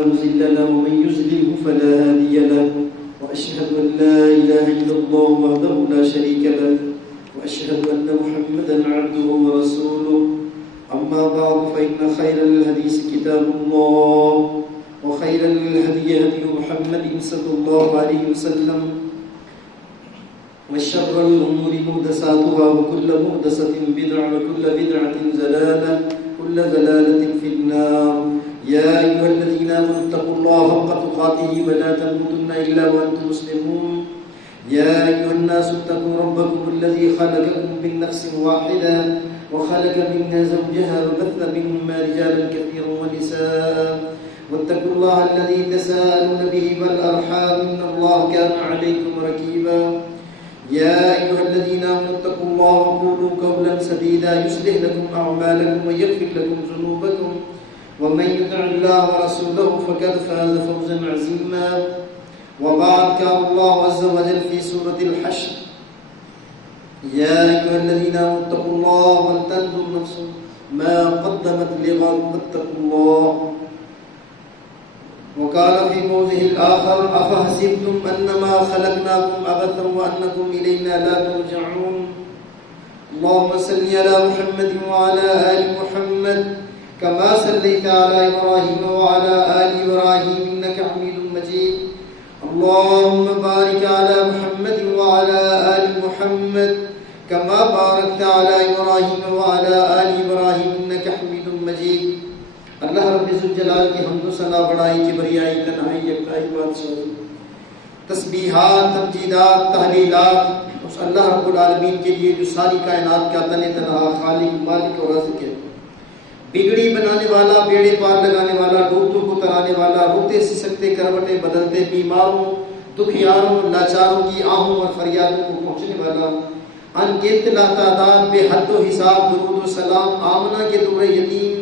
فلا مضل له ومن يضلل فلا هادي له وأشهد أن لا إله إلا الله وحده لا شريك له وأشهد أن محمدا عبده ورسوله أما بعد فإن خير الحديث كتاب الله وخير الهدي هدي محمد صلى الله عليه وسلم وشر الأمور محدثاتها وكل محدثة بدعة وكل بدعة ضلالة كل ضلالة في النار يا أيها الذين آمنوا اتقوا الله حق تقاته ولا تموتن إلا وأنتم مسلمون يا أيها الناس اتقوا ربكم الذي خلقكم من نفس واحدة وخلق منها زوجها وبث منهما رجالا كثيرا ونساء واتقوا الله الذي تساءلون به والأرحام إن الله كان عليكم رقيبا يا أيها الذين آمنوا اتقوا الله وقولوا قولا سديدا يصلح لكم أعمالكم ويغفر لكم ذنوبكم ومن يطع الله ورسوله فقد فاز فوزا عظيما وبعد قال الله عز وجل في سورة الحشر يا أيها الذين آمنوا اتقوا الله ولتنظر نفس ما قدمت لغد واتقوا الله وقال في موضع الآخر أفحسبتم أنما خلقناكم عبثا وأنكم إلينا لا ترجعون اللهم صل على محمد وعلى آل محمد كما صليت على إبراهيم وعلى آل إبراهيم إنك حميد مجيد اللهم بارك على محمد وعلى آل محمد كما باركت على إبراهيم وعلى آل إبراهيم إنك حميد مجيد اللہ رب الجلال کی حمد و ثنا بڑائی کبریائی تنہائی یکتائی بادشاہی تسبیحات تمجیدات تحلیلات اس اللہ رب العالمین کے لیے جو ساری کائنات کا تن تنہا خالق مالک اور رازق ہے، بگڑی بنانے والا، بیڑے پار لگانے والا، ڈوبتوں کو ترانے والا، روتے سسکتے کروٹیں بدلتے، بیماروں دکھیاروں لاچاروں کی آہوں اور فریادوں کو پہنچنے والا، ان گنت لاتعداد بے حد و حساب درود و سلام آمنہ کے دور یتیم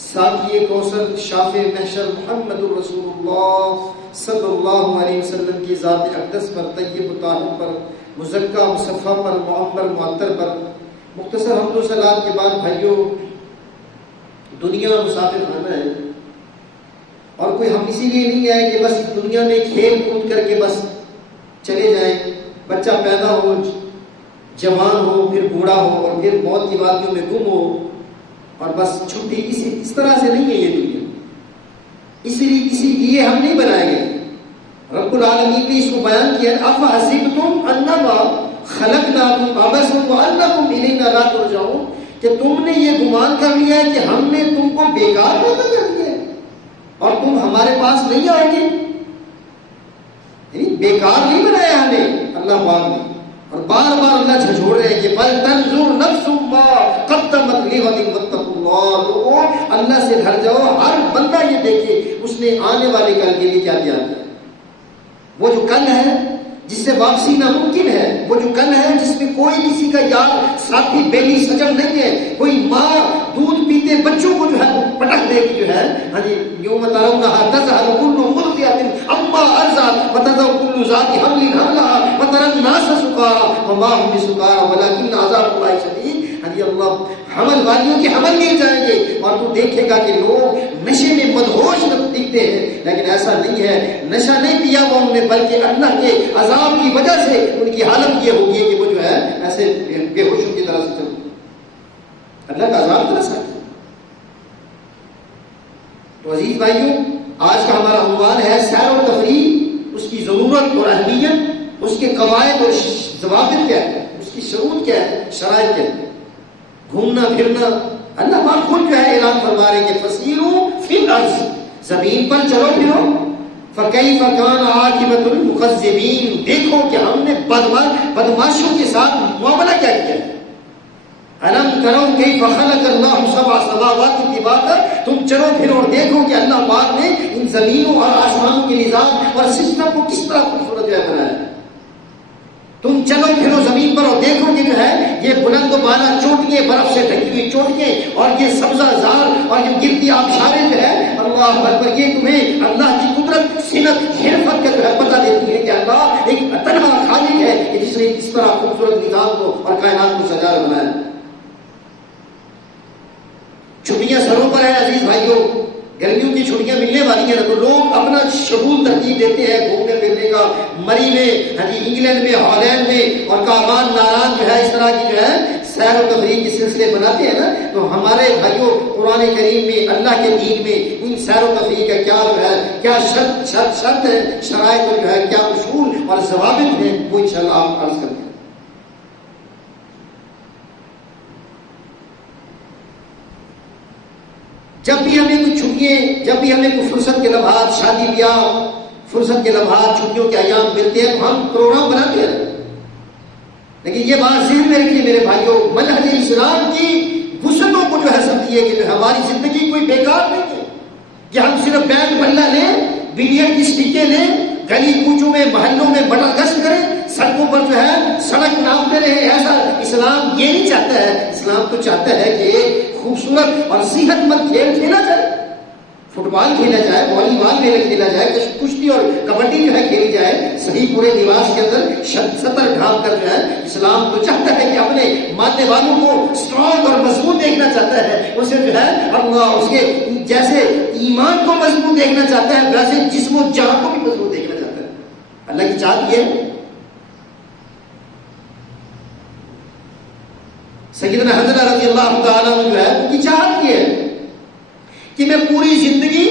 ساقی کوثر شاف محشر محمد الرسول اللہ صلی اللہ علیہ وسلم کی ذات اقدس پر، طیب و طاہر پر، مزکہ مصفہ پر، معمر معطر پر مختصر حمد و صلات کے بعد بھائیوں، دنیا مسافر خانہ ہے اور کوئی ہم اسی لیے نہیں آئے کہ بس دنیا میں کھیل کود کر کے بس چلے جائیں، بچہ پیدا ہو، جوان ہو، پھر بوڑھا ہو اور پھر موت کی وادیوں میں گم ہو اور بس چھٹی، اس طرح سے نہیں ہے یہ دنیا، اسی لیے ہم نہیں بنائے گئے۔ رب العالمین نے اس کو بیان کیا افحسبتم انما خلقناکم عبثا وانکم الینا لا ترجعون، کہ تم نے یہ گمان کر لیا ہے کہ ہم نے تم کو بیکار پیدا کر دیا ہے اور تم ہمارے پاس نہیں آؤ گے، یعنی بیکار نہیں بنایا ہمیں اللہ پاک نے۔ اور بار بار اللہ جھنجھوڑ رہے ہیں کہ بل تنظر نفس ما قدمت لغد واتقوا اللہ، لوگوں اللہ سے ڈر جاؤ، ہر بندہ یہ دیکھے اس نے آنے والے کل کے لیے کیا دیا ہے، وہ جو کل ہے جس سے واپسی ناممکن ہے، وہ جو کل ہے جس میں کوئی کسی کا یار ساتھی بیلی سجن نہیں ہے، کوئی ماں دودھ پیتے بچوں کو جو ہے وہ پٹک دے گی، جو ہے ہاں جی یوم ترونھا تذہل کل مرضعۃ عما ارضعت وتضع کل ذات حمل حملها وترى الناس سکارى وما هم بسکارى ولكن عذاب اللہ شدید۔ ہاں جی اللہ حمل والیوں کے حمل گر جائیں گے اور تو دیکھے گا کہ لوگ نشے میں مدہوش دکھتے ہیں، لیکن ایسا نہیں ہے، نشہ نہیں پیا وہ انہوں نے، بلکہ اللہ کے عذاب کی وجہ سے ان کی حالت یہ ہوگی کہ وہ جو ہے ایسے بے ہوشوں کی طرح سے چلتے، اللہ کا عذاب طرح سے۔ تو عزیز بھائیوں، آج کا ہمارا عنوان ہے سیر و تفریح، اس کی ضرورت اور اہمیت، اس کے قواعد اور ضوابط کیا ہے، اس کی شروط کیا ہے، شرائط کیا ہے۔ گھومنا پھرنا، اللہ پاک خود جو ہے اعلان فرما رہے کہ فسیروا فی الارض، زمین پر چلو پھرو، فکیف کان عاقبۃ المکذبین، دیکھو کہ ہم نے بدماشوں کے ساتھ معاملہ کیا کیا ہے۔ الم تروا کیف خلق اللہ سبع سماوات طباقا، تم چلو پھرو اور دیکھو کہ اللہ پاک نے ان زمینوں اور آسمانوں کے نظام اور سسٹم کو کس طرح خوبصورت جو ہے بنایا ہے۔ تم چلو پھرو زمین پر اور دیکھو کہ جو ہے یہ بلند و بالا چوٹیاں، برف سے ڈھکی ہوئی چوٹیاں اور یہ سبزہ زار اور یہ گرتی آبشاریں جو ہے، اللہ اکبر، یہ تمہیں اللہ کی قدرت، صنعت، حرفت کا جو ہے پتہ دیتی ہے کہ اللہ ایک تنہا خالق ہے کہ جس نے اس طرح خوبصورت نظام کو اور کائنات کو سجا بنایا۔ چھٹیاں سروں پر ہیں عزیز بھائیوں، گرمیوں کی چھٹیاں ملنے والی ہیں نا تو لوگ اپنا شغول ترتیب دیتے ہیں گھومنے پھرنے کا، مری میں، انگلینڈ میں، ہالینڈ میں، اور کامان ناران جو ہے اس طرح کی جو ہے سیر و تفریح کے سلسلے بناتے ہیں نا. تو ہمارے بھائیوں قرآن کریم میں اللہ کے دین میں ان سیر و تفریح کا کیا جو ہے کیا شرط ہے، شرائط اور جو ہے کیا اصول اور ضوابط ہیں وہ انشاءاللہ آپ عرض کرتے ہیں. جب بھی ہمیں کوئی چھٹیاں، جب بھی ہمیں کوئی فرصت کے لمحات، شادی بیاہ فرصت کے لمحات، چھٹیوں کے ایام ملتے ہیں تو ہم پروگرام بناتے ہیں. لیکن یہ بات ذہن میں رکھیے میرے بھائیوں، منہج اسلام کی وسعتوں کو جو ہے سمجھیے کہ ہماری زندگی کوئی بیکار نہیں ہے کہ ہم صرف بینڈ بلہ لیں، بلیئر کی سٹیکیں لیں، گلی کوچوں میں محلوں میں بڑا گشت کریں، سڑکوں پر جو ہے سڑک ناپتے رہے. ایسا اسلام یہ نہیں چاہتا ہے. اسلام تو چاہتا ہے کہ خوبصورت اور صحت مند کھیل کھیلا جائے، فٹ بال کھیلا جائے، والی بال کھیلا جائے، کشتی اور کبڈی جو ہے کھیلی جائے صحیح پورے لباس کے اندر سطر ڈھانپ کر جو ہے. اسلام تو چاہتا ہے کہ اپنے ماننے والوں کو اسٹرانگ اور مضبوط دیکھنا چاہتا ہے. اسے جو ہے اللہ اس کے جیسے ایمان کو مضبوط دیکھنا چاہتا ہے ویسے جسم و جان کو بھی مضبوط دیکھنا چاہتا ہے. اللہ کی چاہت یہ ہے. سیدنا حضرت رضی اللہ تعالیٰ عنہ جو ہے ان کی چاہت یہ ہے کہ میں پوری زندگی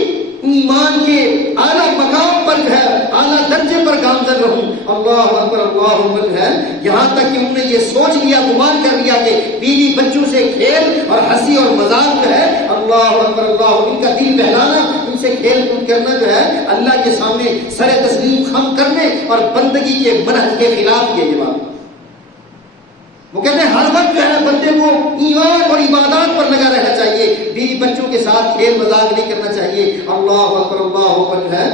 ایمان کے اعلیٰ مقام پر جو ہے اعلیٰ درجے پر گامزن رہوں. اللہ اکبر اللہ اکبر جو ہے یہاں تک کہ انہوں نے یہ سوچ لیا، گمان کر لیا کہ بیوی بچوں سے کھیل اور ہنسی اور مذاق جو ہے اللہ اکبر اللہ، ان کا دل بہلانا، ان سے کھیل کود کرنا جو ہے اللہ کے سامنے سر تسلیم خم کرنے اور بندگی کے منہج کے خلاف یہ بات. وہ کہتے ہیں ہر وقت جو ہے بندے کو ایمان اور عبادات پر لگا رہنا چاہیے، بیوی بچوں کے ساتھ کھیل مذاق نہیں کرنا چاہیے. اللہ اکبر جو ہے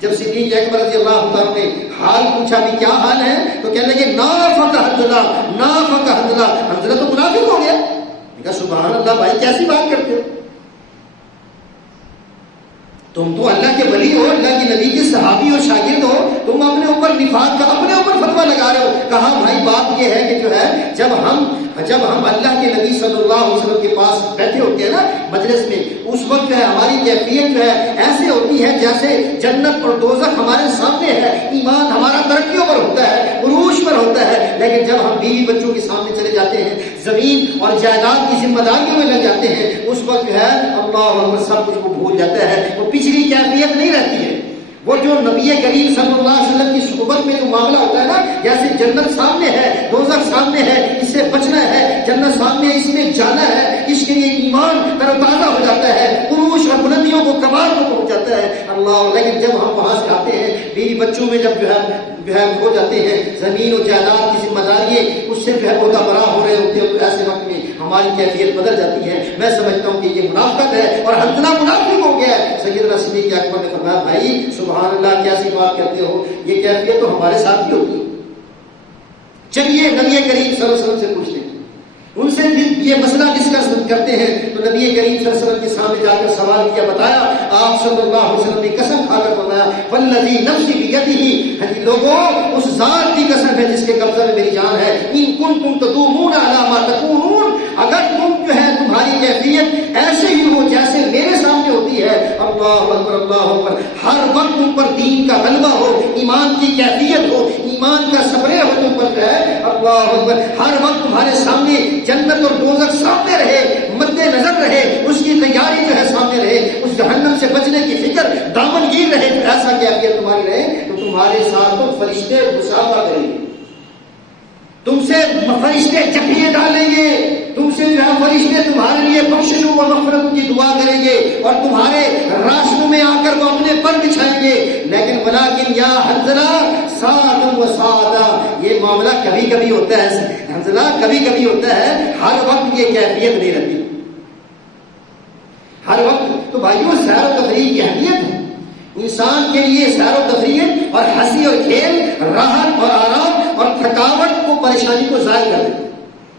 جب صدیق اکبر رضی اللہ عنہ نے حال پوچھا بھی کیا حال ہے تو کہنے لگے نافق حنظلہ، نافق حنظلہ، حنظلہ تو منافق ہو گیا. کہا سبحان اللہ بھائی کیسی بات کرتے ہو، تم تو اللہ کے ولی ہو، اللہ کے نبی کے صحابی اور شاگرد ہو، تم اپنے اوپر نفاق کا اپنے اوپر فتویٰ لگا رہے ہو. کہا بھائی بات یہ ہے کہ جو ہے جب ہم اللہ کے نبی صلی اللہ علیہ وسلم کے پاس بیٹھے ہوتے ہیں نا مجلس میں، اس وقت جو ہے ہماری کیفیت جو ہے ایسے ہوتی ہے جیسے جنت اور دوزخ ہمارے سامنے ہے. ایمان ہمارا ترقیوں پر ہوتا ہے، عروج پر ہوتا ہے. لیکن جب ہم بیوی بچوں کے سامنے چلے جاتے ہیں، زمین اور جائیداد کی ذمہ داریوں میں لگ جاتے ہیں، اس وقت جو ہے اللہ اکبر سب کچھ وہ بھول جاتا ہے. وہ پچھلی کیفیت نہیں رہتی ہے. وہ جو نبی کریم صلی اللہ علیہ وسلم کی صحبت میں جو معاملہ ہوتا ہے نا، جیسے جنت سامنے ہے، دوزخ سامنے ہے، اس سے بچنا ہے، جنت سامنے ہے، اس میں جانا ہے، اس کے لیے ایمان تر و تازہ ہو جاتا ہے، عروج اور بلندیوں کو کمال کو پہنچ جاتا ہے. اللہ لیکن جب ہم وہاں سے آتے ہیں بیوی بچوں میں جب جو ہے ہو جاتے ہیں، زمین و جائیداد کی ذمہ داری اس سے جو ہے عہدہ برا ہو رہے ہوتے ہیں، تو ایسے وقت میں ہماری کیفیت بدل جاتی ہے. میں سمجھتا ہوں کہ یہ منافقت ہے اور حنظلہ منافق ہو گیا ہے. سیدنا صدیق اکبر نے فرمایا بھائی سبحان اللہ کیسی بات کرتے ہو، یہ کیفیت تو ہمارے ساتھ بھی ہوتی ہے. چلیے نبی کریم صلی اللہ علیہ وسلم سے پوچھتے ہیں، ان سے یہ مسئلہ ڈسکس کرتے ہیں. تو نبی کریم صلی اللہ علیہ وسلم کے سامنے جا کر سوال کیا، بتایا. آپ صلی اللہ علیہ وسلم نے قسم کھا کر فرمایا والذی نفسی بیدہ، لوگوں اس ذات کی قسم ہے جس کے قبضہ میں میری جان ہے، ان کنتم تدومون علی ما تکونون، اگر تم جو ہے تمہاری کیفیت ایسے ہی ہو جیسے میرے سامنے ہوتی ہے، اللہ اکبر اللہ اکبر، ہر وقت تم پر دین کا غلبہ ہو، ایمان کی کیفیت ہو، ایمان کا سپرے ہو تم پر جو ہے، اللہ اکبر، ہر وقت تمہارے سامنے جنت اور دوزخ سامنے رہے، مد نظر رہے، اس کی تیاری جو ہے سامنے رہے، اس جہنم سے بچنے کی فکر دامن گیر رہے، تو ایسا کیفیت تمہاری رہے تو تمہارے ساتھ تو فرشتے مسافہ کریں گے، تم سے فرشتے جھپیاں ڈالیں گے، تم سے جو ہے فرشتے تمہارے لیے بخشش و مغفرت کی دعا کریں گے اور تمہارے راستوں میں آ کر وہ اپنے پر بچھائیں گے. لیکن ولیکن یا حنظلہ سعد و سعادہ، یہ معاملہ کبھی کبھی ہوتا ہے حنظلہ، کبھی کبھی ہوتا ہے، ہر وقت یہ کیفیت نہیں رہتی. ہر وقت تو بھائیوں سیر و تفریح کی اہمیت ہے. انسان کے لیے سیر و تفریح اور ہنسی اور کھیل راحت اور آرام اور تھکاوٹ کو پریشانی کو ضائع کر دیتا ہے.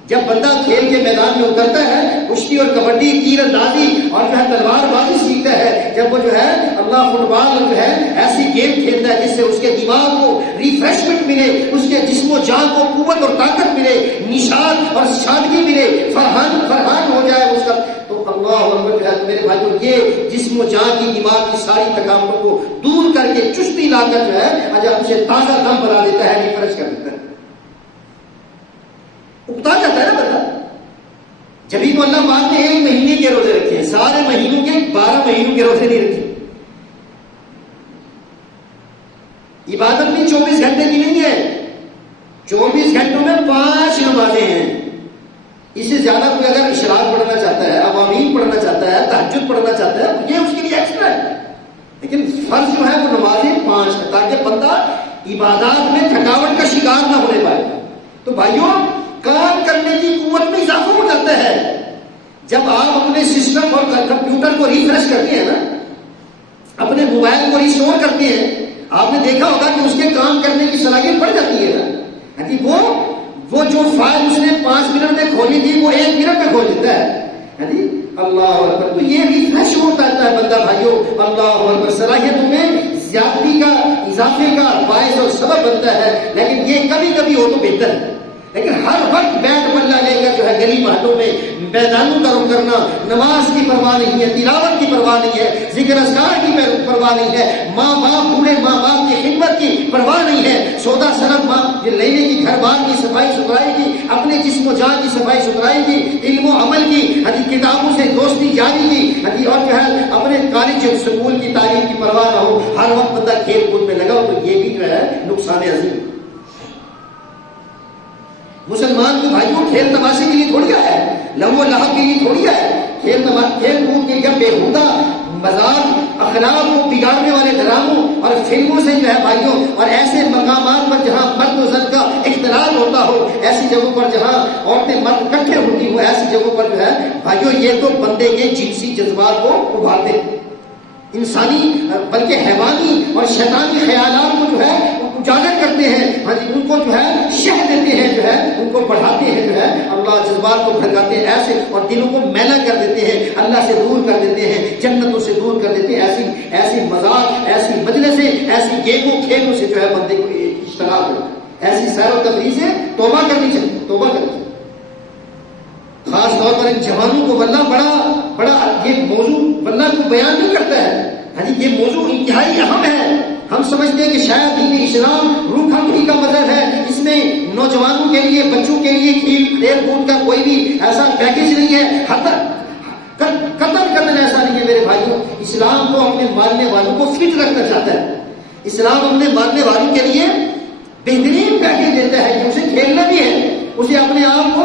جب بندہ کھیل کے میدان میں اترتا ہے، کشتی اور کبڈی، تیر اندازی اور جو ہے تلوار بازی سیکھتا ہے، جب وہ جو ہے اللہ فٹ بال اور جو ہے ایسی گیم کھیلتا ہے جس سے اس کے دماغ کو ریفریشمنٹ ملے، اس کے جسم و جان کو قوت اور طاقت ملے، نشاط اور شادگی ملے، فرحان ہو جائے اس کا، تو اللہ اکبر جو ہے میرے بھائیوں یہ جسم و جان کی دماغ کی ساری تھکاوٹوں کو دور کر کے چستی لا کر جو ہے اجب اسے تازہ دم بنا دیتا ہے، ریفریش کر دیتا ہے، اکتا جاتا ہے نا بندہ. جبھی تو اللہ پاک نے ایک مہینے کے روزے رکھے ہیں، سارے مہینوں کے 12 مہینوں کے روزے نہیں رکھے. عبادت بھی 24 گھنٹے کی نہیں ہے، 24 گھنٹوں میں 5 نمازیں ہیں. اس سے زیادہ کوئی اگر اشراق پڑھنا چاہتا ہے، عوامین پڑھنا چاہتا ہے، تہجد پڑھنا چاہتا ہے، یہ اس کے لیے ایکسٹرا ہے. لیکن فرض جو ہے وہ نمازیں 5 ہے تاکہ بندہ عبادات میں تھکاوٹ کا شکار نہ ہونے پائے. تو بھائیوں کام کرنے کی قوت میں اضافہ ہو جاتا ہے جب آپ اپنے سسٹم اور کمپیوٹر کو ریفریش کرتے ہیں نا، اپنے موبائل کو ریسٹور کرتے ہیں. آپ نے دیکھا ہوگا کہ اس کے کام کرنے کی صلاحیت بڑھ جاتی ہے نا. وہ جو فائل اس نے 5 منٹ میں کھولی تھی وہ 1 منٹ میں کھول دیتا ہے. اللہ اکبر. تو یہ ریفریش ہوتا ہے بندہ بھائیوں. اللہ اکبر. صلاحیتوں میں زیادتی کا اضافے کا باعث اور سبب بنتا ہے، لیکن یہ کبھی کبھی ہو تو بہتر ہے. لیکن ہر وقت بیٹ بلہ لے کر جو ہے گلی محلوں میں میدانوں کا رخ کرنا، نماز کی پرواہ نہیں ہے، تلاوت کی پرواہ نہیں ہے، ذکر اذکار کی پرواہ نہیں ہے، ماں باپ بوڑھے ماں باپ کی خدمت کی پرواہ نہیں ہے، سودا سرب ماں لینے کی، گھر بار کی صفائی ستھرائی کی، اپنے جسم و جان کی صفائی ستھرائی کی، علم و عمل کی، کتابوں سے دوستی جاری کی، اور جو ہے اپنے کالج اسکول کی تعلیم کی پرواہ نہ ہو، ہر وقت بندہ کھیل کود میں لگا ہو، تو یہ بھی جو ہے نقصان عظیم. مسلمان کو بھائیوں کھیل تماشے کے لیے تھوڑی آیا ہے، لہو و لہب کے لیے تھوڑی آیا ہے. کھیل کود کے لیے بےہودہ مذاق، اخلاق کو بگاڑنے والے ڈراموں اور فلموں سے جو ہے بھائیوں، اور ایسے مقامات پر جہاں مرد و زن کا اختلاط ہوتا ہو، ایسی جگہوں پر جہاں عورتیں مرد اکٹھے ہوتی ہو، ایسی جگہوں پر جو ہے بھائیوں یہ تو بندے کے جنسی جذبات کو ابھارتے ہیں، انسانی بلکہ حیوانی اور شیطانی خیالات کو جو ہے اجاگر کرتے ہیں. ان کو جو ہے شہ دیتے ہیں، جو ہے ان کو بڑھاتے ہیں، جو ہے اللہ جذبات کو بھڑکاتے ہیں ایسے، اور دلوں کو میلا کر دیتے ہیں، اللہ سے دور کر دیتے ہیں، جنتوں سے دور کر دیتے ہیں. ایسی مذاق، ایسی مجلسیں، ایسی گیموں کھیلوں سے جو ہے بندے کو اشتغال کرنا، ایسی سیر و تفریح سے توبہ کرنی چاہیے، توبہ کرنی چاہیے. خاص طور پر ان جوانوں کو واللہ بڑا یہ موضوع واللہ کو بیان نہیں کرتا ہے. یہ موضوع انتہائی اہم ہے. ہم سمجھتے ہیں کہ شاید دین اسلام روح ہم کا مذہب ہے، اس میں نوجوانوں کے لیے، بچوں کے لیے کھیل کود کا کوئی بھی ایسا پیکیج نہیں ہے. قتل کرنا ایسا نہیں ہے میرے بھائیوں. اسلام کو اپنے ماننے والوں کو فٹ رکھنا چاہتا ہے. اسلام اپنے ماننے والوں کے لیے بہترین پیکیج دیتا ہے کہ اسے کھیلنا بھی ہے، اسے اپنے آپ کو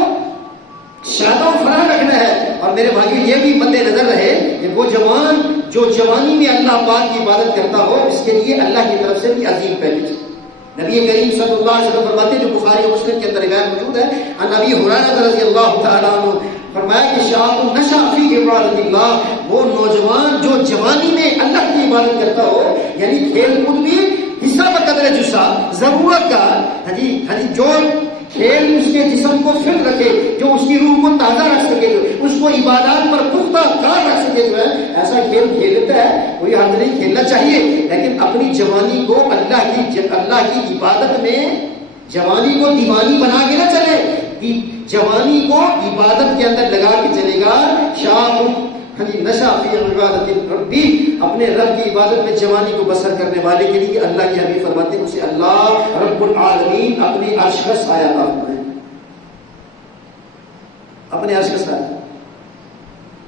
شادہ و فرح رکھنا ہے. اور میرے بھائیو یہ بھی مد نظر رہے کہ وہ جوان جو جوانی میں اللہ پاک کی عبادت کرتا ہو، اس کے لیے اللہ کی طرف سے بھی عظیم پیکیج ہے. نبی کریم صلی اللہ علیہ وسلم فرماتے ہیں، جو بخاری اور مسلم کے اندر روایت موجود ہے، ان ابی ہریرہ رضی اللہ تعالیٰ عنہ فرمایا کہ شاب نشأ فی عبادت اللہ، وہ نوجوان جو جوانی میں اللہ کی عبادت کرتا ہو، یعنی کھیل کود بھی حصہ بقدر جسہ ضرورت کا، جو کھیل اس کے جسم کو فٹ رکھے، جو اس کی روح کو تازہ رکھ سکے، جو اس کو عبادات پر پختہ کار رکھ سکے، جو ہے ایسا کھیل کھیلتا ہے. کوئی حد نہیں، کھیلنا چاہیے، لیکن اپنی جوانی کو اللہ کی عبادت میں جوانی کو دیوانی بنا کے نہ چلے، جوانی کو عبادت کے اندر لگا کے چلے گا. شاب نشأ فی عبادت ربی، اپنے رب کی عبادت میں جوانی کو بسر کرنے والے کے لیے اللہ کے حبیب فرماتے ہیں اسے اللہ رب العالمین اپنے عرش کا سایہ عطا فرمائے. اپنے عرش کا سایہ.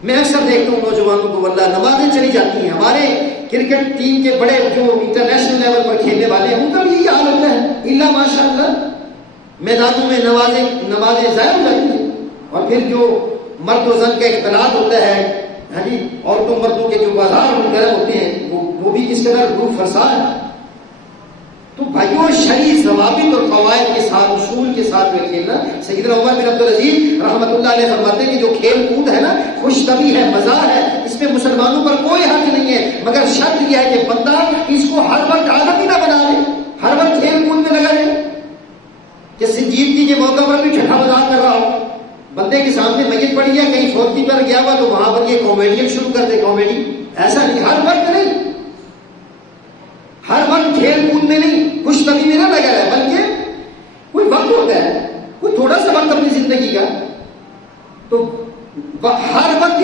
میں اکثر دیکھتا ہوں نوجوانوں کو واللہ نمازیں چلی جاتی ہیں. ہمارے کرکٹ ٹیم کے بڑے جو انٹرنیشنل لیول پر کھیلنے والے ہیں ان کا بھی یہی حال ہوتا ہے، الا ماشاء اللہ میدانوں میں نمازیں ضائع ہو جاتی ہیں. اور پھر جو مرد و زن کا اختلاط ہوتا ہے، عورتوں مردوں کے جو بازار گرم ہوتے ہیں، وہ بھی کس قدر روح فرسا ہے. تو بھائیوں شرعی ضوابط اور قواعد کے ساتھ، اصول کے ساتھ میں کھیلنا. سیدنا عمر بن عبدالعزیز رحمۃ اللہ علیہ فرماتے ہیں کہ جو کھیل کود ہے نا، خوش طبی ہے، مزہ ہے، اس میں مسلمانوں پر کوئی حق نہیں ہے، مگر شرط یہ ہے کہ بندہ اس کو ہر وقت عادت ہی نہ بنا لے، ہر وقت کھیل کود میں لگا رہے. کہ سنجیدگی کے موقع پر بھی ٹھٹا مذاق کر رہا ہو، بندے کے سامنے میت پڑی ہے، کہیں فوتی پر گیا ہوا تو وہاں پر یہ کامیڈین شروع کر دے کامیڈی. ایسا نہیں، ہر وقت نہیں، ہر وقت کھیل کود میں نہیں، خوش طبی میں نہ لگا ہے، بلکہ کوئی وقت ہوتا ہے، کوئی تھوڑا سا وقت اپنی زندگی کا. تو ہر وقت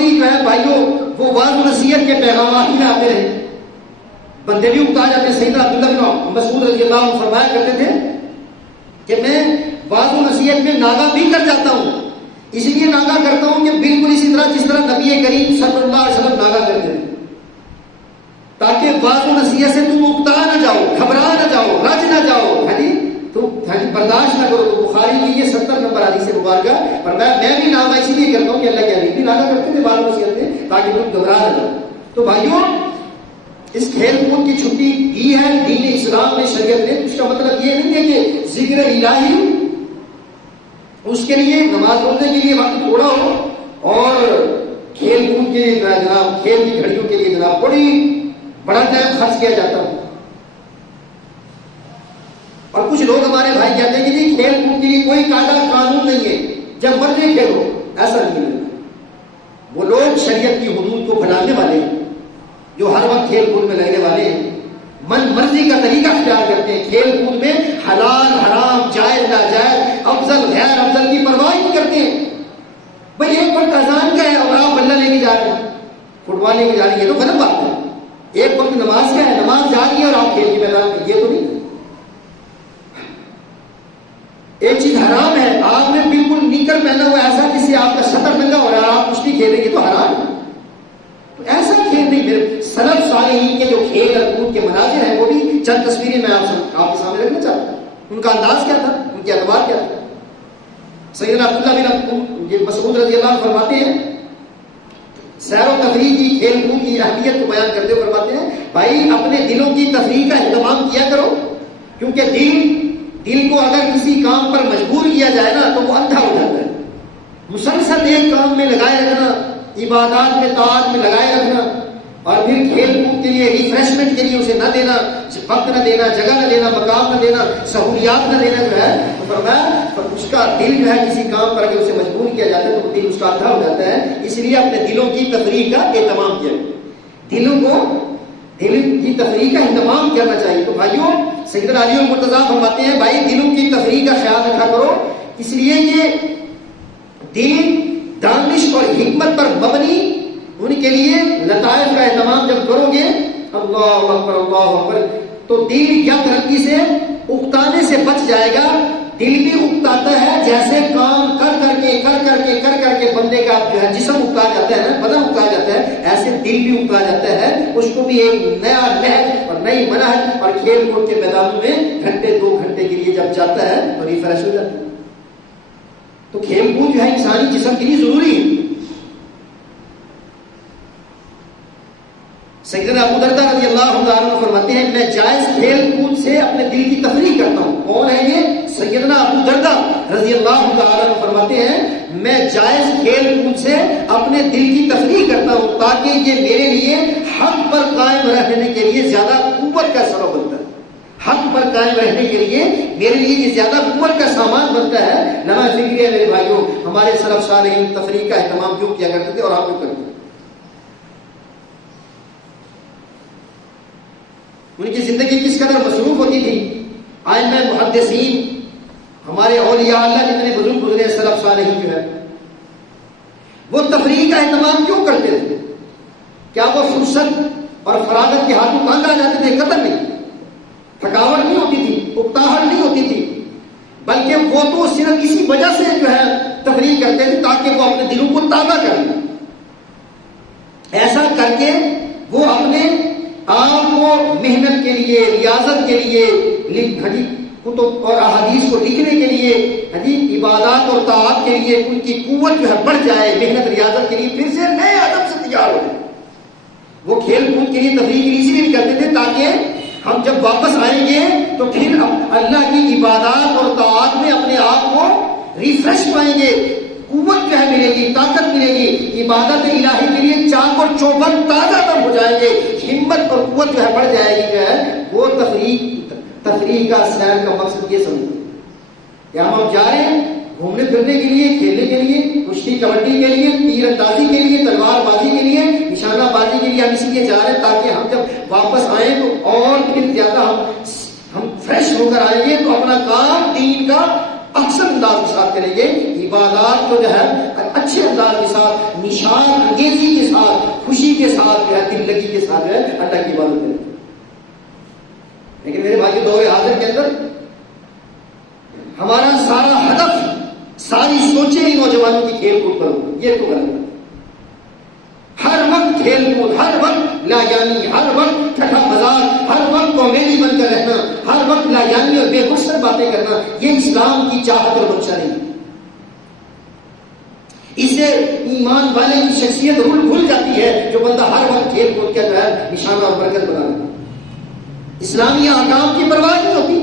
ہی جو ہے بھائیوں وہ واعظ و نصیحت کے پیغامات ہی آتے رہے. بندے بھی اکتا جاتے. سیدنا عبداللہ بن مسعود رضی اللہ عنہ فرمایا کرتے تھے کہ میں واعظ و نصیحت میں ناغہ بھی کر جاتا ہوں. اس لیے ناغہ کرتا ہوں کہ بالکل اسی طرح جس طرح نبی کریم صلی اللہ علیہ وسلم ناغہ کرتے تھے, تاکہ واعظ و نصیحت سے تم اکتا نہ جاؤ, گھبرا نہ جاؤ, رج نہ جاؤ, برداشت نہ کرو. تو بخاری کی یہ 70 نمبر حدیث مبارکہ پر میں بھی ناغہ اسی لیے کرتا ہوں کہ اللہ کے حبیب بھی ناغہ کرتے تھے واعظ و نصیحت میں تاکہ تم گھبرا نہ جاؤ. تو بھائیوں اس کھیل کود کی چھٹی دی ہے دین اسلام میں, شریعت نے. اس کا مطلب یہ نہیں ہے کہ ذکر الہی اس کے لیے نماز روزے کے لیے وقت تھوڑا ہو اور کھیل کود کے لیے جناب کھیل کی گھڑیوں کے لیے جناب بڑا ٹائم خرچ کیا جاتا ہے. اور کچھ لوگ ہمارے بھائی کہتے ہیں کہ جی کھیل کود کے لیے کوئی قاعدہ قانون نہیں ہے, جب مرضی کھیلو. ایسا نہیں ہے. وہ لوگ شریعت کی حدود کو بڑھانے والے ہیں جو ہر وقت کھیل کود میں لگنے والے ہیں, من مرضی کا طریقہ اختیار کرتے ہیں. کھیل کود میں حلال حرام جائز ناجائز افضل غیر افضل کی پرواہ نہیں کرتے ہیں. بھائی ایک وقت اذان کا ہے اور آپ بلہ لے کے جا رہے ہیں, فٹ بال لے کے جا رہے ہیں, یہ تو غلط بات ہے. ایک وقت نماز کا ہے, نماز جا رہی ہے اور آپ کھیل کے میدان میں, یہ تو نہیں. ایک چیز حرام ہے, آپ نے بالکل نیکر پہنا ہوا ایسا جس سے آپ کا شطر ننگا ہو رہا ہے, آپ کشتی کھیلیں گے تو حرام ہے. تو ایسا کھیل نہیں. میرے سلف صالحین کے جو کھیل اور کود کے مناظر ہیں وہ بھی چند تصویریں میں آپ کے سامنے رکھنا چاہتا ہوں. ان کا انداز کیا تھا, ان کے اعتبار کیا تھا. سیدنا عبداللہ بن مسعود رضی اللہ عنہ فرماتے ہیں, سیر و تفریح کی کھیل کود کی اہمیت کو بیان کرتے ہوئے فرماتے ہیں بھائی اپنے دلوں کی تفریح کا اہتمام کیا کرو, کیونکہ دل کو اگر کسی کام پر مجبور کیا جائے نا تو وہ اندھا ہو جاتا ہے. مسلسل ایک کام میں لگائے رکھنا, عبادات میں طاعت میں لگائے رکھنا, اور پھر کھیل کود کے لیے ریفریشمنٹ کے لیے اسے نہ دینا, وقت نہ دینا, جگہ نہ دینا, مقام نہ دینا, سہولیات نہ دینا, جو ہے تو فرمایا اس کا دل جو ہے کسی کام پر اگر اسے مجبور کیا جاتا ہے تو دل اس کا اندھا ہو جاتا ہے. اس لیے اپنے دلوں کی تفریح کا اہتمام کیا, دل کی تفریح کا اہتمام کرنا چاہیے. تو بھائیوں سیدنا علی المرتضیٰ فرماتے ہیں بھائی دلوں کی تفریح کا خیال رکھا کرو, اس لیے کہ دین دانش اور حکمت پر مبنی ان کے لیے لطائف کا اہتمام جب کرو گے, اللہ اکبر, تو دل یا ترقی سے اکتانے سے بچ جائے گا. دل بھی اکتاتا ہے جیسے کام کر کر کے بندے کا جو ہے جسم اکتا جاتا ہے نا, بدن اکتا جاتا ہے, ایسے دل بھی اکتا جاتا ہے. اس کو بھی ایک نیا لہر اور نئی منہج اور کھیل کود کے میدانوں میں گھنٹے 2 گھنٹے کے لیے جب جاتا ہے تو ریفریش ہو جاتا ہے. تو کھیل کود جو ہے انسانی جسم کے لیے ضروری ہے. سیدنا ابو درداء رضی اللہ عنہ فرماتے ہیں میں جائز کھیل کود سے اپنے دل کی تفریح کرتا ہوں. کون ہے یہ؟ سیدنا ابو درداء رضی اللہ عنہ فرماتے ہیں میں جائز کھیل کود سے اپنے دل کی تفریح کرتا ہوں تاکہ یہ میرے لیے حق پر قائم رہنے کے لیے زیادہ قوت کا سبب بنتا ہے. حق پر قائم رہنے کے لیے میرے لیے یہ زیادہ قوت کا سامان بنتا ہے. نما فکری ہے میرے بھائیوں, ہمارے سلف صالحین تفریح کا اہتمام کیوں کیا کرتے تھے اور آپ کیوں کرتے ہیں. ان کی زندگی کس قدر مصروف ہوتی تھی. ائمہ محدثین ہمارے اولیاء اللہ جتنے بزرگ گزرے سلف صالحین جو ہے وہ تفریح کا اہتمام کیوں کرتے تھے. کیا وہ فرصت اور فراغت کے ہاتھوں تنگ آ جاتے تھے؟ قطع نہیں. تھکاوٹ نہیں ہوتی تھی, اکتاہٹ نہیں ہوتی تھی, بلکہ وہ تو صرف اسی وجہ سے جو ہے تفریح کرتے تھے تاکہ وہ اپنے دلوں کو تازہ کر لیں. ایسا کر کے وہ اپنے آپ کو محنت کے لیے, ریاضت کے لیے, کتب اور احادیث کو لکھنے کے لیے, عبادات اور طاعت کے لیے ان کی قوت جو ہے بڑھ جائے, محنت ریاضت کے لیے پھر سے نئے عادت سے تیار ہو جائے. وہ کھیل کود کے لیے تفریح کے لیے اسی لیے کرتے تھے تاکہ ہم جب واپس آئیں گے تو پھر اللہ کی عبادات اور طاعت میں اپنے آپ کو ریفریش پائیں گے, قوت جو ہے ملے گی, طاقت ملے گی, عبادت الہی کے لیے چاق اور چوبند تازہ تر ہو جائیں گے, ہمت اور قوت جو ہے بڑھ جائے گی. جو ہے وہ تفریح کا سیر کا مقصد یہ سمجھتے کہ ہم جا رہے ہیں گھومنے پھرنے کے لیے, کھیلنے کے لیے, کشتی کبڈی کے لیے, تیر اندازی کے لیے, تلوار بازی کے لیے, نشانہ بازی کے لیے ہم اسی لیے جا رہے ہیں تاکہ ہم جب واپس آئیں تو اور پھر زیادہ ہم فریش ہو کر آئیں گے تو اپنا کام دین کا احسن انداز کے ساتھ کریں گے، عبادات کو جو ہے اچھے انداز کے ساتھ، نشان انگیزی کے ساتھ، خوشی کے ساتھ جو ہے، دل لگی کے ساتھ جو ہے اللہ کی عبادت کریں گے۔ لیکن میرے بھائی دور حاضر کے اندر ہمارا سارا ہدف، ساری سوچیں ہی نوجوانوں کی کھیل کود پر ہو، یہ تو غلط ہے۔ ہر وقت کھیل کود، ہر وقت لاجانی، ہر وقت ٹھٹھا مذاق، ہر وقت کامیڈی بن کر رہنا، ہر وقت لاجانی اور بے مقصد باتیں کرنا، یہ اسلام کی چاہت اور منشا نہیں۔ اسے ایمان والے کی شخصیت بھول جاتی ہے جو بندہ ہر وقت کھیل کود کا جو ہے نشانہ اور برکت بنا رہا ہے۔ اسلامی احکام کی پرواہ نہیں ہوتی،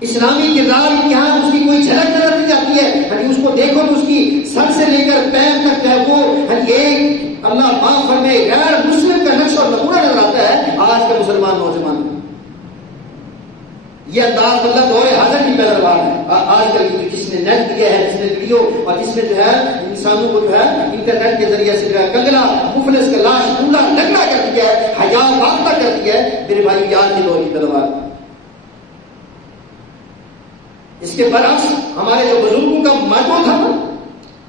اسلامی کردار امتحان اس کی کوئی جھلک نظر نہیں جاتی ہے۔ اس کو دیکھو تو اس کی سر سے لے کر پیر تک ہے وہ ایک اللہ معاف فرمائے غیر مسلم کا نقش اور نمونہ نظر آتا ہے آج کے مسلمان نوجوان میں۔ یہ انداز اللہ دور حاضر کی پیداوار ہے۔ آج کل کی جس نے نیٹ دیا ہے، جس نے ویڈیو اور جس نے جو ہے انسانوں کو جو ہے انٹرنیٹ کے ذریعے سے جو ہے کنگلا مفلس کا لاش ڈھونڈا لگنا کر دیا ہے، حیا باختہ کر دیا ہے، میرے بھائی یاد کے دور کی پیداوار۔ اس کے برعکس ہمارے جو بزرگوں کا ماتو تھا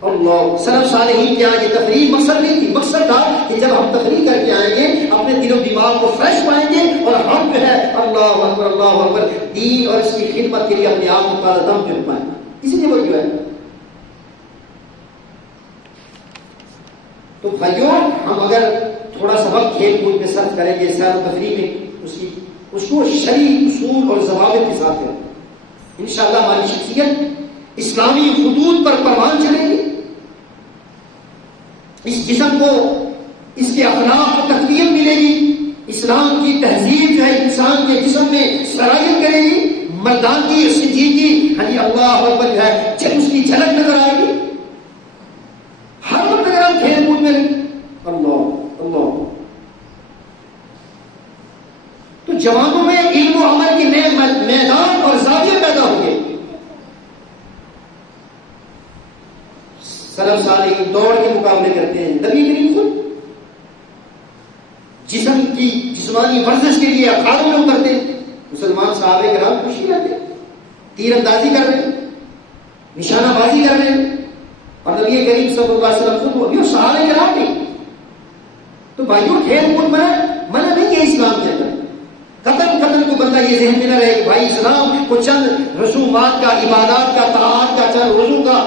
اللہ سلف صالحین کیا یہ تفریح مقصد نہیں تھی، مقصد تھا کہ جب ہم تفریح کر کے آئیں گے اپنے دل و دماغ کو فریش پائیں گے اور ہم جو ہے اللہ اکبر دین اور اس کی خدمت کے لیے اپنے آپ کو تازہ دم کر پائیں۔ اسی لیے وہ جو ہے تو بھائیوں ہم اگر تھوڑا سا وقت کھیل کود میں صرف کریں گے، سیر و تفریح میں اس کو شرعی اصول اور ضوابط کے ساتھ کریں، انشاءاللہ ہماری شخصیت اسلامی خطوط پر پروان چلے گی۔ اس جسم کو اس کے اخلاق کو تقویت ملے گی، اسلام کی تہذیب جو ہے انسان کے جسم میں سرایت کرے گی، مردانگی سنجیدگی اللہ اکبر جو ہے جب اس کی جھلک نظر آئے گی۔ ہر وقت اگر ہم کھیل کود میں اللہ تو جوانوں میں علم و عمل کے نئے میدان اور زاویے پیدا ہوں گے۔ سلف صالحین دوڑ کے مقابلے کرتے ہیں، نبی کریم خود جسم کی جسمانی ورزش کے لیے اکھاڑوں میں اترتے ہیں، مسلمان صحابہ کرام خوشی رہتے ہیں، تیر اندازی کر رہے ہیں، نشانہ بازی کر رہے ہیں، اور نبی کریم صلی اللہ علیہ وسلم خود وہ صحابہ کرام نہیں۔ تو بھائیوں کھیل کود منع نہیں ہے اسلام کے اندر، قتل کو بندہ یہ ذہن میں نہ رہے کہ بھائی اسلام کو چند رسومات کا، عبادات کا، طاعات کا، چند روزوں کا،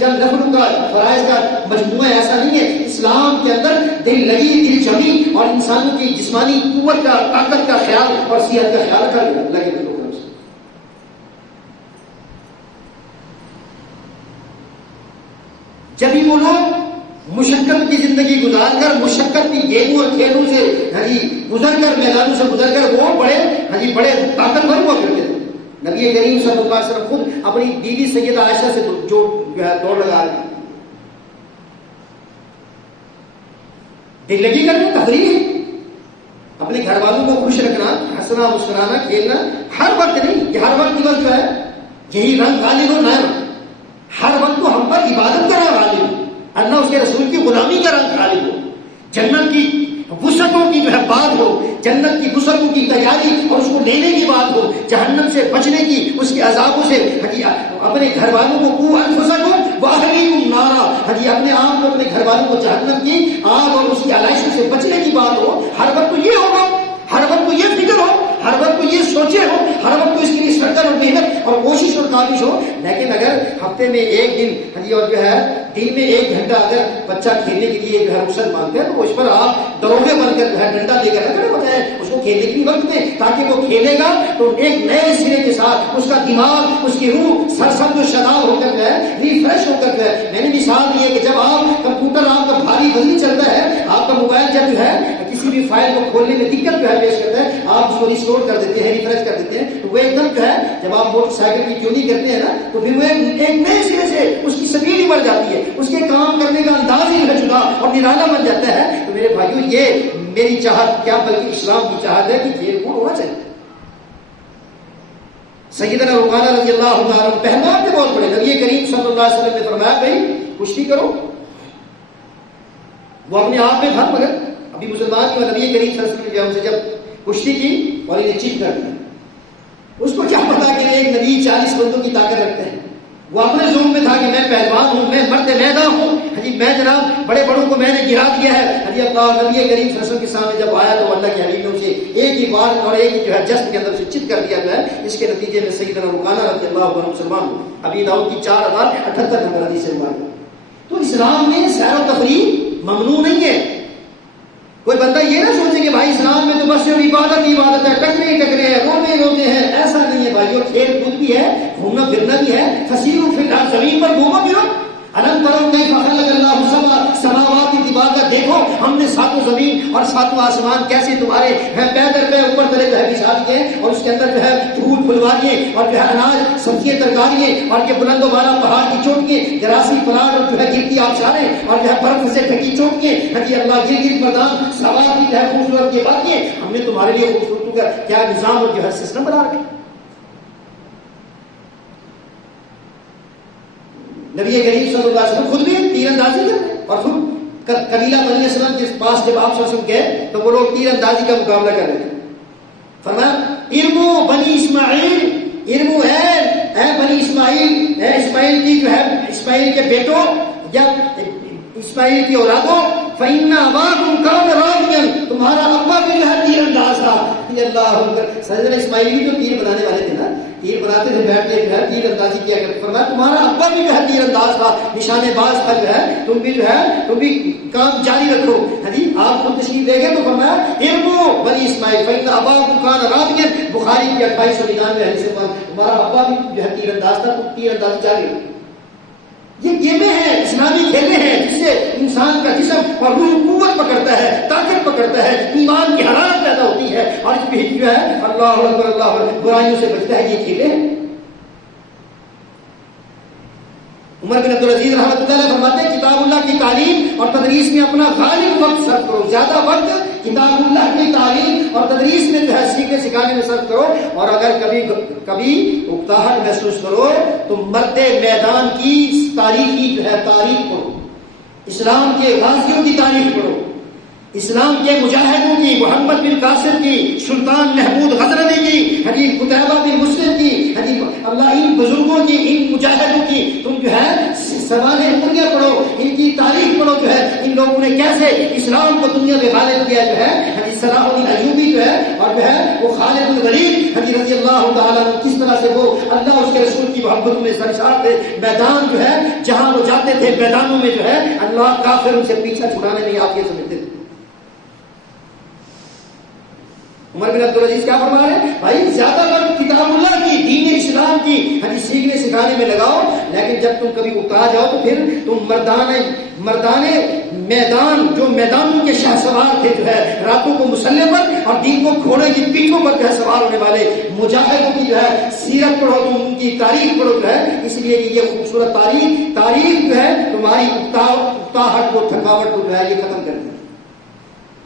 چند نفلوں کا، فرائض کا مجموعہ، ایسا نہیں ہے۔ اسلام کے اندر دل لگی، دل جمی اور انسانوں کی جسمانی قوت کا، طاقت کا خیال اور صحت کا خیال رکھا گیا اللہ کے دلوں کا۔ جب بھی وہ لوگ مشقت کی زندگی گزار کر، مشقت کی گیموں اور کھیلوں سے گزر کر، میدانوں سے گزر کر وہ بڑے طاقتور ہوا کرتے تھے۔ نبی کریم صلی اللہ علیہ وسلم خود اپنی بیوی سیدہ عائشہ سے جو ہے دوڑ لگا رہے، دل لگی کرنا تفریح ہے، اپنے گھر والوں کو خوش رکھنا، ہنسنا مسکرانا، کھیلنا، ہر وقت نہیں کہ ہر وقت کی بس جو ہے یہی رنگ غالب ہو، نہ ہر وقت تو ہم پر عبادت کا رنگ غالب ہو، اللہ اس کے رسول کی غلامی کا رنگ غالب ہو، جنت کی وسعتوں کی جو ہے بات ہو، جنت کی وسعتوں کی تیاری اور اس کو لینے کی بات ہو، جہنم سے بچنے کی، اس کے عذابوں سے اپنے گھر والوں کو قو انفسکم واہلیکم نارا، اپنے آپ کو، اپنے گھر والوں کو جہنم کی آگ اور اس کی علائشوں سے بچنے کی بات ہو، ہر وقت تو یہ ہوگا، ہر وقت تو یہ فکر ہو، ہر وقت تو یہ سوچے ہو، ہر وقت تو اس کے لیے سڑکن اور محنت اور کوشش اور کاوش ہو۔ لیکن اگر ہفتے میں ایک دن اور جو ہے دن میں 1 گھنٹہ اگر بچہ کھیلنے کے لیے جو ہے رخصت مانگتے ہیں تو اس پر آپ دروگے بن کر جو ہے ڈنڈا لے کر رکھنے بجائے اس کو کھیلنے کے لیے وقت دیں، تاکہ وہ کھیلے گا تو ایک نئے سرے کے ساتھ اس کا دماغ، اس کی روح سرسبز و شاداب ہو کر جو ہے ریفریش ہو کر جو ہے۔ میں نے مثال دی ہے کہ جب آپ کمپیوٹر آپ کا بھاری وزنی چلتا ہے، آپ کا موبائل جب جو ہے کسی بھی فائل کو کھولنے میں دقت جو ہے پیش کرتا ہے، آپ اس کو ریسٹور کر دیتے ہیں، ریفریش کر دیتے ہیں، تو وہ ایک دم جو ہے جب آپ موٹر سائیکل کی ٹیوننگ کرتے ہیں نا تو پھر وہ ایک نئے سرے سے اس کی سپیڈ ہی بڑھ جاتی ہے، اس کے کام کرنے کا انداز ہی جدا اور نرالا بن جاتا ہے۔ تو میرے بھائیوں یہ میری چاہت کیا بلکہ اسلام کی چاہت ہے کہ کھیل کود ہونا چاہیے۔ سیدنا رکانہ رضی اللہ عنہ پہلوان تھے بہت بڑے، نبی کریم صلی اللہ علیہ وسلم نے فرمایا بھائی کشتی کرو، وہ اپنے آپ میں تھا مگر ابھی مسلمان کی، اور نبی کریم صلی اللہ علیہ وسلم سے جب کشتی کی اور انہیں چیٹ کر دیا، اس کو کیا پتا کہ ایک نبی 40 بندوں کی طاقت رکھتے ہیں، وہ اپنے ظلم میں تھا کہ میں پہلوان ہوں، میں مرد میدان ہوں، حجی میں جناب بڑے بڑوں کو میں نے گرا دیا ہے. حجی اللہ نبی کریم صلی اللہ علیہ وسلم کے سامنے جب آیا تو اللہ کے حبیب نے اسے ایک ہی بار اور ایک ہی جو ہے جسم کے اندر سے چت کر دیا جو ہے. اس کے نتیجے میں سیدنا رکانہ رضی اللہ عنہ مسلمان ہو. ابی داؤد کی 4078 نمبر حدیث ہے. تو اسلام میں سیر و تفریح ممنوع نہیں ہے. کوئی بندہ یہ نہ سوچے کہ بھائی اسلام میں تو بس صرف عبادت ہی عبادت ہے، ٹکرے ٹکرے ہیں، رونے روتے ہیں. ایسا نہیں ہے بھائی، کھیل کود بھی ہے، گھومنا پھرنا بھی ہے. فسیروا فی الارض، زمین پر گھومو پھرو. الم تروا کیف خلق اللہ سبع سماوات طباقا، دیکھو ہم نے ساتوں زمین اور ساتوں آسمان کیسے تمہارے پیر در پہ اوپر تلے جو ہے بچھا دیے، اور اس کے اندر جو ہے پھول پھلواریاں اور جو ہے اناج سبزیاں ترکاریاں اور یہ بلند و بالا پہاڑ کی چوٹیاں، گراسی پلاٹ اور جو ہے گرتی آبشاریں اور جو ہے برف سے ڈھکی چوٹیاں. حجی اللہ گرگٹ مردان سوار کی جو ہے خوبصورت یہ باتیں ہم نے تمہارے لیے خوبصورت کا کیا نظام اور جو ہے سسٹم بنا رکھا. نبی کریم صلی اللہ علیہ وسلم خود بھی تیر اندازی کرتے اور خود قبیلہ بنی اسلم کے پاس جب آپ صلی اللہ علیہ وسلم گئے تو وہ لوگ تیر اندازی کا مقابلہ کر رہے تھے. فرمایا ارمو بنی اسماعیل، ارمو اے بنی اسماعیل، اے اسماعیل کی جو ہے اسماعیل کے بیٹوں یا اسماعیل کی اولادوں، فإن أباكم كان راضيا، تمہارا ابا بھی جو ہے تیر انداز تھا. اللہ اکبر. سیدنا اسماعیل بھی جو تیر بنانے والے تھے نا، تیر بناتے تھے بیٹھ کے جو ہے تیر اندازی کیا کرتے. فرمایا تمہارا ابا بھی جو ہے تیر انداز تھا، نشانے باز تھا جو ہے، تم بھی جو ہے تم بھی کام جاری رکھو. حدیث آپ خود تشریف لے گئے تو فرمایا ارمو بنی اسماعیل فإن أباكم كان راضيا. بخاری کی 2899 حدیث ہے. تمہارا ابا بھی جو ہے تیر انداز تھا، تم تیر اندازی جاری رکھو. یہ گیمیں ہیں، اسلامی کھیلیں ہیں جس سے انسان کا جسم اور روح قوت پکڑتا ہے، طاقت پکڑتا ہے، ایمان کی حرارت پیدا ہوتی ہے اور اس بھی جو ہے اللہ اکبر اللہ اکبر برائیوں سے بچتا ہے. یہ کھیلیں ہیں. عمر بن عبدالعزیز رحمۃ اللہ علیہ فرماتے ہیں کتاب اللہ کی تعلیم اور تدریس میں اپنا غالب وقت صرف کرو. زیادہ وقت کتاب اللہ کی تعلیم اور تدریس میں جو ہے سیکھنے سکھانے میں صرف کرو. اور اگر کبھی اکتاہٹ محسوس کرو تو مرد میدان کی تاریخی جو ہے تاریخ پڑھو، اسلام کے غازیوں کی تاریخ پڑھو، اسلام کے مجاہدوں کی، محمد بن قاسم کی، سلطان محمود غزنوی کی، حجی قتیبہ بن مسلم کی، حجی اللہ ان بزرگوں کی، ان مجاہدوں کی تم جو ہے سوانح عمریاں پڑھو، ان کی تاریخ پڑھو. جو ہے ان لوگوں نے کیسے اسلام کو دنیا میں غالب کیا جو ہے. حجی صلاح الدین ایوبی جو ہے اور جو ہے وہ خالد بن ولید حجی رضی اللہ تعالیٰ عنہ کس طرح سے وہ اللہ اس کے رسول کی محبت میں سرشار تھے. میدان جو ہے جہاں وہ جاتے تھے میدانوں میں جو ہے اللہ کافر ان سے پیچھا چھڑانے میں آپ یہ سمجھتے تھے. عمر بن عبدالعزیز کیا فرما رہے ہیں بھائی زیادہ وقت کتاب اللہ کی، دین اسلام کی حدیث سیکھنے سکھانے میں لگاؤ. لیکن جب تم کبھی اکتا جاؤ تو پھر تم مردانے میدان جو میدانوں کے شاہ سوار تھے جو ہے راتوں کو مسلح پر اور دین کو گھوڑے کی پیٹھوں پر جو ہے سوار ہونے والے مجاہدوں کی جو ہے سیرت پڑھو، تم ان کی تاریخ پڑھو جو ہے. اس لیے کہ یہ خوبصورت تاریخ جو ہے تمہاری اکتاہٹ کو، تھکاوٹ کو جو ہے یہ ختم کر دے.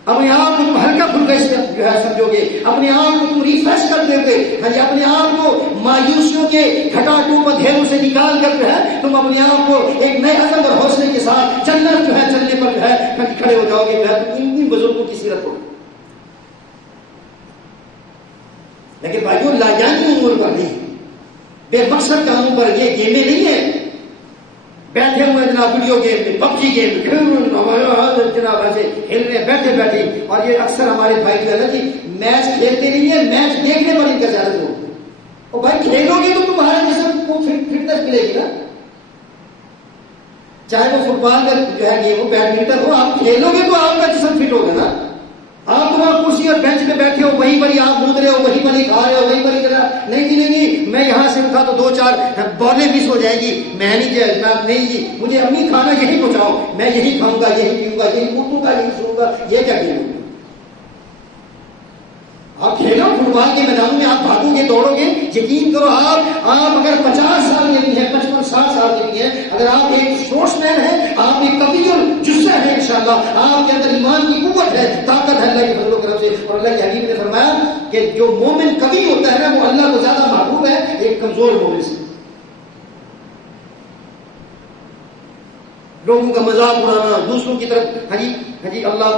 اپنے آپ کو تم ہلکا پھلکا جو ہے سمجھو گے، اپنے آپ کو تم ریفریش کر دو گے. اپنے آپ کو مایوسیوں کے گھٹا ٹوپ اندھیروں سے نکال کر جو ہے تم اپنے آپ کو ایک نئے عزم اور حوصلے کے ساتھ جنت جو ہے چلنے پر جو ہے کھڑے ہو جاؤ گے. جو ہے تم ان بزرگوں کی سیرت ہو. لیکن بھائیو لاجانی امور پر نہیں، بے مقصد کاموں پر یہ گیمیں نہیں ہیں. بیٹھے ہوئے جناب ویڈیو گیم میں پب جی گیم جناب ایسے کھیل رہے ہیں بیٹھے بیٹھے. اور یہ اکثر ہمارے بھائی جو ہے نا جی میچ کھیلتے نہیں ہیں، میچ دیکھنے پر ان کا زیادہ زور ہے. اور بھائی کھیلو گے تو تمہارے جسم کو فٹنس ملے گی نا. چاہے وہ فٹ بال کا جو ہے گیم ہو، بیڈمنٹن ہو، آپ کھیلو گے تو آپ کا جسم فٹ ہوگا نا. آپ تو وہاں کرسی اور بینچ پہ بیٹھے ہو، وہیں پر ہی آپ مود رہے ہو، وہیں پر ہی کھا رہے ہو، وہیں پر ہی نہیں جی نہیں جی میں یہاں سے اٹھا تو 2-4 بالیں مس ہو جائے گی، میں نہیں جناب نہیں جی مجھے امی کھانا یہی پہنچاؤ، میں یہی کھاؤں گا، یہی پیوں گا، یہی اٹھوں گا، یہی سوؤں گا. یہ کیا کھیلو گے آپ؟ کھیلو فٹ بال کے میدانوں میں آپ بھاگو گے، دوڑو گے. یقین کرو آپ اگر 50 سال کے بھی ہیں، 55-60 سال کے بھی ہیں، اگر آپ ایک اسپورٹس مین ہیں، آپ ایک قوی الجثہ ہیں انشاءاللہ، آپ کے اندر ایمان کی قوت ہے، طاقت ہے اللہ کے فضل و کرم سے. اور اللہ کے حبیب نے فرمایا کہ جو مومن قوی ہوتا ہے نا وہ اللہ کو زیادہ محبوب ہے ایک کمزور مومن سے. لوگوں کا مذاق اڑانا، دوسروں کی طرف حجی اللہ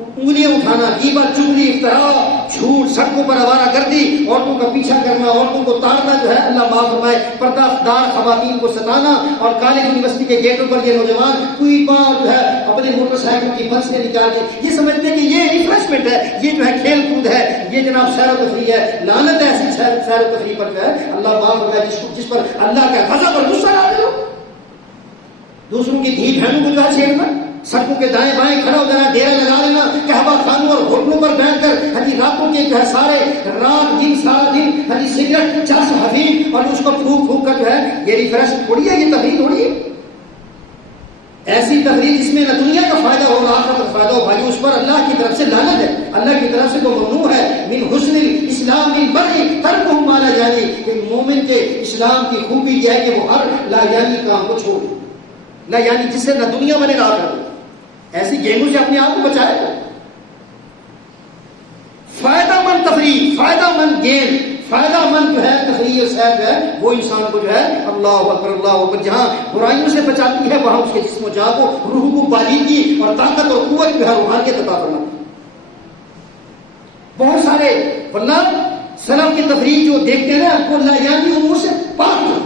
انگلیاں اٹھانا، غیبت، چغلی، افتراء، جھوٹ، سڑکوں پر آوارہ گردی، عورتوں کا پیچھا کرنا، عورتوں کو تاڑنا جو ہے اللہ معاف فرمائے، پردہ دار خواتین کو ستانا، اور کالج یونیورسٹی کے گیٹوں پر یہ نوجوان کوئی جو ہے اپنے موٹر سائیکل کی بس سے نکال کے یہ سمجھتے ہیں کہ یہ ریفریشمنٹ ہے، یہ جو ہے کھیل کود ہے، یہ جناب سیر و تفریح ہے. لعنت ہے ایسی سیر و تفریح پر جو ہے اللہ معاف فرمائے جس پر اللہ کا غضب اور غصہ نازل ہو. دوسروں کی دھی بہنوں کو جو ہے چھیڑنا، سڑکوں کے دائیں بائیں کھڑا ہو جانا، ڈیرا لگا لینا، قہوہ خانوں اور ہوٹلوں پر بیٹھ کر راتوں کے جو ہے سارے رات دن سارا دن سگریٹ، چرس، حفیظ اور اس کو پھونک پھونک کر جو ہے یہ ریفریش تھوڑی ہے، یہ تفریح تھوڑی ہے. ایسی تفریح جس میں نہ دنیا کا فائدہ ہو نہ آخرت کا فائدہ ہو، بھائی اس پر اللہ کی طرف سے لعنت ہے. اللہ کی طرف سے تو ممنوع ہے. من حسن الاسلام من برء ترکہ ما لا یعنی، کہ مومن کے اسلام کی خوبی یہ ہے کہ وہ ہر لا یعنی کام کو چھوڑ دے. لا یعنی جس سے نہ دنیا بنے نہ آخرت. ایسی گیموں سے اپنے آپ کو بچائے. فائدہ مند تفریح، فائدہ مند گیم، فائدہ مند جو ہے تفریح اور سیر جو ہے وہ انسان کو جو ہے اللہ اکبر جہاں برائیوں سے بچاتی ہے وہاں اس کے جسم و جان کو، روح کو باریکی اور طاقت اور قوت جو ہے روحانیت عطا فرماتی ہے. بہت سارے ورنہ سلف کی تفریح جو دیکھتے ہیں نا وہ لا یعنی امور سے پاک تھی.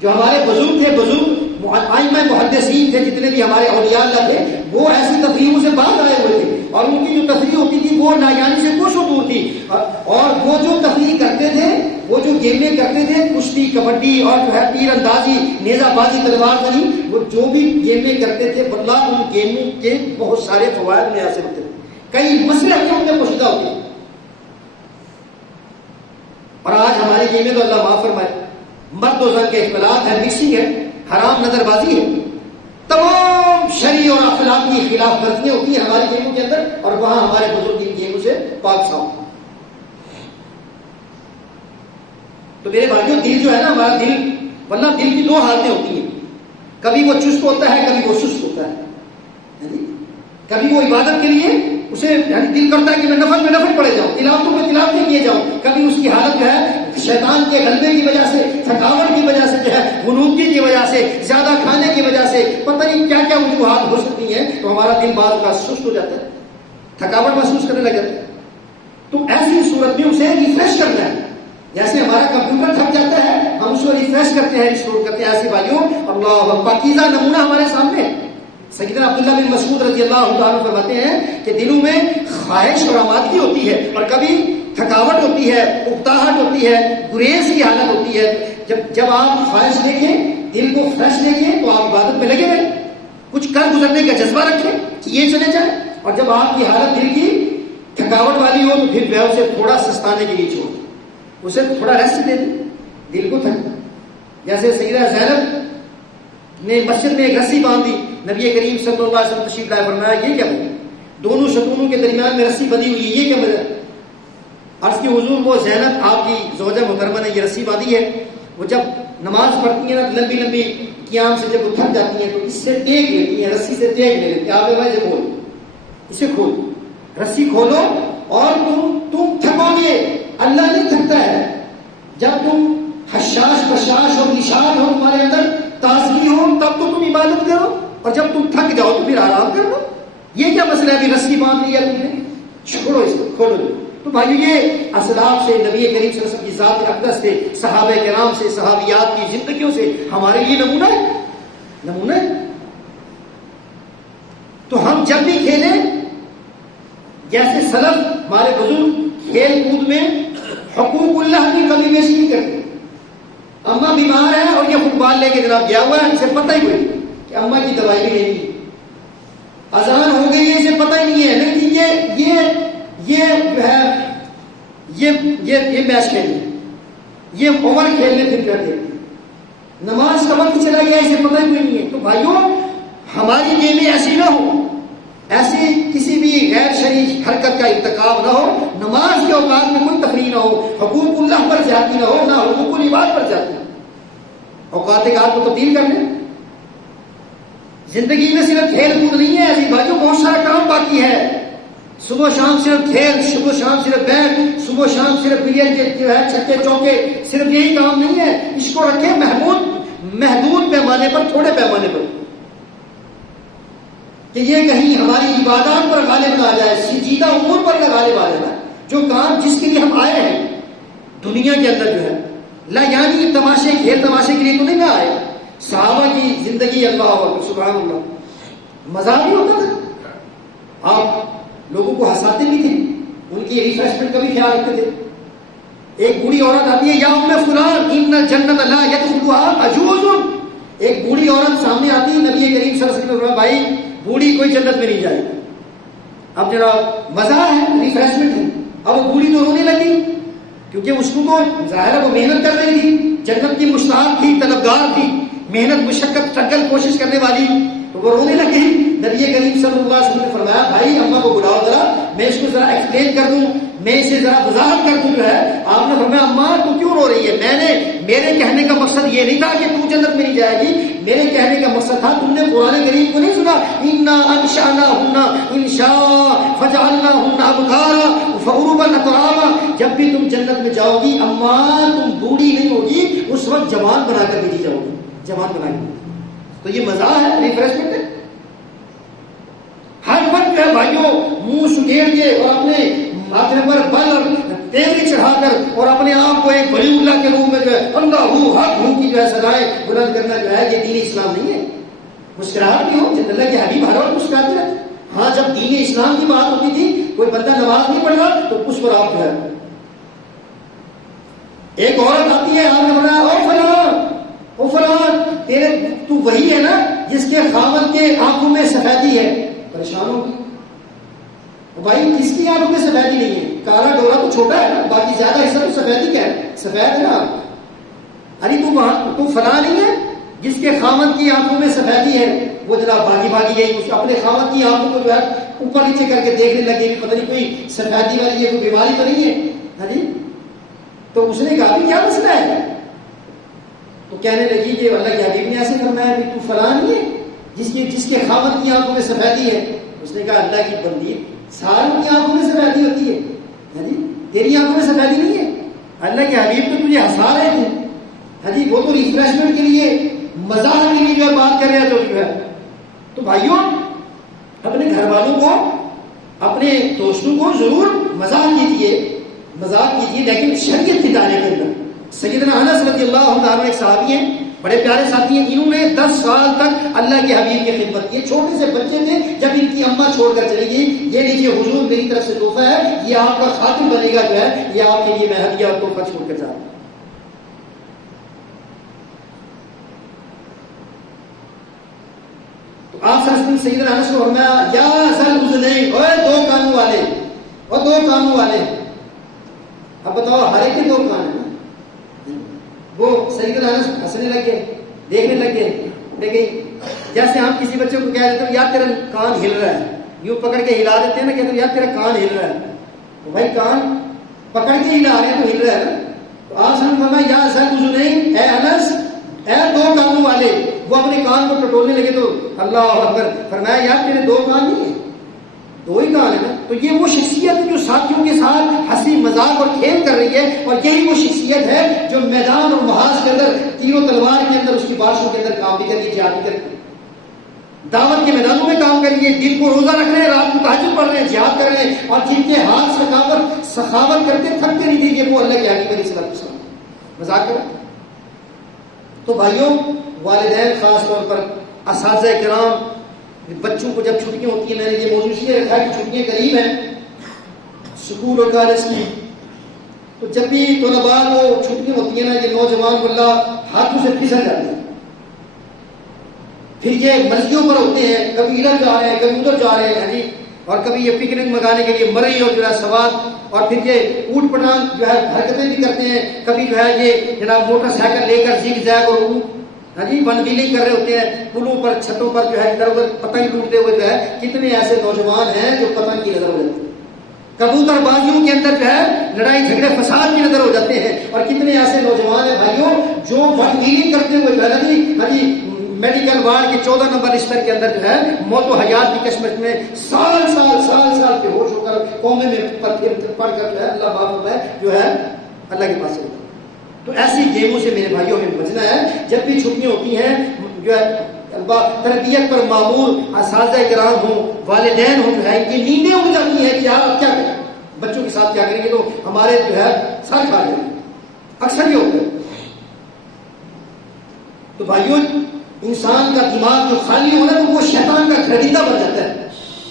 جو ہمارے بزرگ تھے، بزرگ ائمہ محدثین تھے، جتنے بھی ہمارے اولیاء اللہ تھے، وہ ایسی تفریحوں سے باہر آئے ہوئے تھے اور ان کی جو تفریح ہوتی تھی وہ نایانی سے کوسوں دور تھی. اور وہ جو تفریح کرتے تھے، وہ جو گیمیں کرتے تھے، کشتی، کبڈی اور جو ہے تیر اندازی، نیزہ بازی، تلوار زنی، وہ جو بھی گیمیں کرتے تھے واللہ ان گیموں کے بہت سارے فوائد میں حاصل ہوتے تھے. کئی مسئلے ان میں پوشیدہ ہوتے ہیں. اور آج ہماری گیمیں تو اللہ معاف فرمائے مرد و زن کے اختلاط ہے، مکسنگ ہے، حرام نظر بازی ہے، تمام شرعی اور اخلاقی خلاف ورزیاں ہوتی ہیں ہماری گیموں کے اندر، اور وہاں ہمارے بزرگ ان گیموں سے پاک صاف. تو میرے بھائیوں دل جو ہے نا ہمارا دل، ورنہ دل کی دو حالتیں ہوتی ہیں، کبھی وہ چست ہوتا ہے، کبھی وہ سست ہوتا ہے. کبھی وہ عبادت کے لیے اسے دل کرتا ہے کہ میں نفل پڑے جاؤں، تلاوتوں میں تلاوتیں کیے جاؤں. کبھی اس کی حالت جو ہے شیطان کے غلبے کی وجہ سے، تھکاوٹ کی وجہ سے جو ہے، غنودگی کی وجہ سے، زیادہ کھانے کی وجہ سے، پتہ نہیں کیا کیا وجوہات ہو سکتی ہیں، تو ہمارا دل بعض کا سست ہو جاتا ہے، تھکاوٹ محسوس کرنے لگ جاتا ہے. تو ایسی صورت میں اسے ریفریش کرنا ہے. جیسے ہمارا کمپیوٹر تھک جاتا ہے ہم اس کو ریفریش کرتے ہیں، ریسٹور کرتے ہیں. ایسے بھائیوں اللہ پاکیزہ نمونہ ہمارے سامنے. سیدنا عبداللہ بن مسعود رضی اللہ عنہ فرماتے ہیں کہ دلوں میں خواہش اور آمادگی ہوتی ہے، اور کبھی تھکاوٹ ہوتی ہے، اکتاہٹ ہوتی ہے، گریز کی حالت ہوتی ہے. جب آپ خواہش دیکھیں، دل کو فریش دیکھیں تو آپ عبادت میں لگے رہیں، کچھ کر گزرنے کا جذبہ رکھیں کہ یہ چلے جائیں. اور جب آپ کی حالت دل کی تھکاوٹ والی ہو تو پھر جو ہے اسے تھوڑا سستانے کے لیے چھوڑ، اسے تھوڑا ریسٹ دے دیں، دل کو تھک. جیسے سیدہ زینب نے مسجد میں ایک رسی باندھی، نبی کریم صلی اللہ علیہ وسلم تشریف لائے، فرمایا یہ کیا ہے؟ دونوں ستونوں کے درمیان میں رسی بندھی ہوئی ہے، یہ کیا وجہ؟ عرض کی حضور وہ زینب آپ کی زوجہ محترمہ نے یہ رسی باندھی ہے، وہ جب نماز پڑھتی ہیں نا لمبی لمبی قیام سے جب وہ تھک جاتی ہیں تو اس سے ٹیک لیتی ہیں، رسی سے ٹیک لے لیتی ہیں. آپ بھائی سے کھول، اسے کھول، رسی کھولو اور تم تھکو گے. اللہ نہیں تھکتا ہے. جب تم حشاش بشاش اور نشاط ہو، تمہارے اندر تازگی ہو، تب تو تم عبادت کرو، اور جب تم تھک جاؤ تو پھر آرام کر لو. یہ کیا مسئلہ ہے؟ ابھی رسی باندھ لی ہے تم نے، چھوڑو اس کو، کھولو. تو بھائی یہ اسلاف سے، نبی کریم صلی اللہ علیہ وسلم کی ذات اقدس سے، صحابہ کرام سے، صحابیات کی زندگیوں سے ہمارے لیے نمونہ ہے، نمونہ ہے. تو ہم جب بھی کھیلیں جیسے سلف ہمارے بزرگ کھیل کود میں حقوق اللہ کی کمی بیشی نہیں کرتے. اماں بیمار ہے اور یہ فٹ بال لے کے جناب گیا ہوا ہے، اسے پتہ ہی نہیں کہ اماں کی دوائی بھی لینی ہے. اذان ہو گئی ہے، اسے پتہ ہی نہیں ہے، لیکن یہ جو ہے یہ میچ کھیلنے، یہ اوور کھیلنے پھر کرتے. نماز کا وقت چلا گیا، اسے پتہ ہی نہیں ہے. تو بھائیوں ہماری گیمیں ایسی نہ ہو، ایسی کسی بھی غیر شرعی حرکت کا ارتکاب نہ ہو، نماز کے اوقات میں کوئی تفریح نہ ہو، حقوق اللہ پر زیادتی نہ ہو، نہ حقوق العباد پر زیادتی. اوقات کار کو تبدیل کر لیں. زندگی میں صرف کھیل کود نہیں ہے ایسی بھائیوں، بہت سارا کام باقی ہے. صبح شام صرف کھیل، صبح شام صرف بیٹ، صبح شام صرف بلیئرڈ جو ہے چھکے چوکے، صرف یہی کام نہیں ہے. اس کو رکھیں محدود پیمانے پر، تھوڑے پیمانے پر. کہ یہ کہیں ہماری عبادات پر غالب نہ آ جائے، سنجیدہ امور پر نہ غالب آ جائے. جو کام جس کے لیے ہم آئے ہیں دنیا کے اندر جو ہے، لا یعنی تماشے کھیل تماشے کے لیے تو نہیں نہ آئے. صحابہ کی زندگی اللہ اکبر سبحان اللہ مزاح بھی ہوتا تھا، آپ لوگوں کو ہنساتے بھی تھے، ان کی ریفریشمنٹ کا بھی خیال رکھتے تھے. ایک بوڑھی عورت آتی ہے، یا ام فلان ان الجنت لا يدخلها عجوز. ایک بوڑھی عورت سامنے آتی ہے، نبی کریم صلی اللہ علیہ وسلم نے فرمایا بھائی بوڑھی کوئی جنت میں نہیں جائے گی. اب جناب مزہ ہے، ریفریشمنٹ ہے. اب وہ بوڑھی تو رونے لگی کیونکہ اس کو تو ظاہر ہے وہ محنت کر رہی تھی، جنت کی مشتاق تھی، طلبگار تھی، محنت مشقت اسٹرگل کوشش کرنے والی، تو وہ رونے لگی. نبی کریم صلی اللہ علیہ وسلم نے فرمایا بھائی اماں کو بلاؤ ذرا، میں اس کو ذرا ایکسپلین کر دوں، میں اسے ذرا وضاحت کر دوں. جو ہے آپ نے فرمایا اماں تو کیوں رو رہی ہے؟ میرے کہنے کا مقصد یہ نہیں تھا کہ تو جنت میں نہیں جائے گی، میرے کہنے کا مقصد تھا تم نے قرآن کریم کو نہیں سنا، انا انشأناہن انشاء فجعلناہن ابکارا فعربا اترابا. جب بھی تم جنت میں جاؤ گی اماں تم بوڑھی نہیں ہوگی، اس وقت جوان بنا کر بھیجی جاؤ گی، جوان بنا کے. تو یہ مزہ ہے، ریفریشمنٹ ہے. ہر وقت جو ہے بھائیوں منہ سگیڑ کے اور اپنے ماتھے پر بل اور تیوری چڑھا کر اور اپنے آپ کو ایک ولی اللہ کے روح میں جو ہے اللہ ہو حق ہو کی جو ہے سدائیں بلند کرنا جو ہے یہ دین اسلام نہیں ہے. مسکراہٹ بھی ہو، جب اللہ کے حبیب ہر وقت مسکراتے رہتے. ہاں جب دین اسلام کی بات ہوتی تھی، کوئی بندہ نماز نہیں پڑھ رہا تو اس پر آپ جو ہے ایک عورت آتی ہے، آپ نے بولا او فلان تیرے تو وہی ہے نا جس کے خاوند کے آنکھوں میں سفیدی ہے. پریشان ہوگی بھائی کس کی آنکھوں میں سفیدی نہیں ہے؟ کالا ڈورا تو چھوٹا ہے نا، باقی زیادہ حصہ تو سفیدی کا ہے، سفید ہے نا. ارے تو فلاں نہیں ہے جس کے خاوند کی آنکھوں میں سفیدی ہے، وہ جناب بھاگی گئی اس اپنے خاوند کی آنکھوں کو جو ہے اوپر نیچے کر کے دیکھنے لگے کہ پتہ نہیں کوئی سفیدی والی ہے، کوئی بیماری تو نہیں ہے. ہاں جی. تو اس نے کہا کہ کیا مسئلہ ہے؟ تو کہنے لگی کہ اللہ کے حبیب نے ایسے فرمایا کہ تو فلاں نہیں ہے جس کے خاوند کی آنکھوں میں سفیدی ہے. اس نے کہا اللہ کی بندی ساروں کی آنکھوں میں سفیدی ہوتی ہے، ہاں جی تیری آنکھوں میں سفیدی نہیں ہے. اللہ کے حبیب تو تجھے ہنسا رہے تھے، ہاں جی وہ تو ریفریشمنٹ کے لیے مزاح کے لیے جو ہے بات کر رہے تو جو ہے. تو بھائیوں اپنے گھر والوں کو اپنے دوستوں کو ضرور مزاح کیجیے، لیکن شریعت کے دائرے کے اندر. سیدنا انس رضی اللہ عنہ ایک صحابی ہیں، بڑے پیارے ساتھی ہیں. انہوں نے 10 سال تک اللہ کے حبیب کی خدمت کی. چھوٹے سے بچے تھے جب ان کی اماں چھوڑ کر چلی گئی. یہ لیجیے حضور میری طرف سے تحفہ ہے، یہ آپ کا خاتم بنے گا، جو ہے یہ آپ کے لیے میں ہدیہ اور تحفہ چھوڑ کر جا رہا ہوں. تو آپ سیدنا انس کو فرمایا یا ذل اذنین، اوے دو کانوں والے، اور دو کانوں والے. اب بتاؤ ہر ایک کے دو کان ہیں. وہ سیدنا انس ہنسنے لگے، دیکھنے لگے. دیکھیں جیسے ہم کسی بچے کو کہہ دیتے ہیں یار تیرا کان ہل رہا ہے، یوں پکڑ کے ہلا دیتے ہیں نا، کہتے ہیں یار تیرا کان ہل رہا ہے. تو بھائی کان پکڑ کے ہلا رہے ہیں تو ہل رہا ہے نا. تو آپ نے فرمایا یا ذل اذنین، اے انس اے دو کانوں والے. وہ اپنے کان کو ٹٹولنے لگے تو اللہ اکبر فرمایا یار تیرے دو کان نہیں ہیں، دو ہی کان ہے نا. تو یہ وہ شخصیت جو ساتھیوں کے ساتھ ہنسی مذاق اور کھیل کر رہی ہے، اور یہی وہ شخصیت ہے جو میدان اور محاذ کے اندر تیر و تلوار کے اندر اس کی بارشوں کے اندر کام بھی کر رہی ہے، جہاد بھی کر رہی ہے، دعوت کے میدانوں میں کام کر رہی ہے، دل کو روزہ رکھ رہے ہیں، رات کو تہجد پڑھ رہے ہیں، جہاد کر رہے ہیں، اور جن کے ہاتھ سخاوت کرتے تھکتے نہیں تھے، یہ وہ اللہ کے حبیب علیہ السلام. مذاق کر. تو بھائیوں والدین خاص طور پر اساتذہ کرام بچوں کو جب چھٹیاں ہوتی ہیں، میں نے یہ موضوع اس لیے رکھا ہے کہ چھٹیاں قریب ہیں اسکول اور کالج کی. تو جب بھی طلباء کو چھٹیاں ہوتی ہیں نا، یہ نوجوان واللہ ہاتھوں سے پھسل جاتے ہیں. پھر یہ مرضیوں پر ہوتے ہیں، کبھی ادھر جا رہے ہیں کبھی ادھر جا رہے ہیں، اور کبھی یہ پکنک منگانے کے لیے مرئی اور جو ہے سواد، اور پھر یہ اوٹ پٹانگ جو ہے حرکتیں بھی کرتے ہیں. کبھی جو ہے یہ جناب موٹر سائیکل لے کر زیگ زیگ اور ون ویلنگ کر رہے ہوتے ہیں، پلوں پر چھتوں پر جو ہے ادھر ادھر پتنگ ٹوٹتے ہوئے. جو ہے کتنے ایسے نوجوان ہیں جو پتنگ کی نظر ہو جاتے ہیں، کبوتر بازیوں کے اندر جو ہے لڑائی جھگڑے فساد کی نظر ہو جاتے ہیں. اور کتنے ایسے نوجوان ہیں بھائیوں جو ون ویلنگ کرتے ہوئے جو ہے میڈیکل وارڈ کے 14 نمبر بستر کے اندر جو ہے موت و حیات کی کشمکش میں سال پہ ہوش ہو کر قومے میں پڑھ کر جو ہے اللہ معاف ہے جو ہے اللہ کے پاس ہوتا. تو ایسی گیموں سے میرے بھائیوں میں بچنا ہے. جب بھی چھٹیاں ہوتی ہیں جو ہے تربیت پر معمول اساتذہ کرام ہوں، والدین ہوں، جو ہے یہ نیندیں اڑ جاتی ہیں کہ یار اب کیا کریں، بچوں کے ساتھ کیا کریں گے، تو ہمارے جو ہے سر کھا جائیں گے، اکثر یہ ہوتا ہے۔ تو بھائیوں انسان کا دماغ جو خالی ہونا تو وہ شیطان کا گھرگندہ بن جاتا ہے۔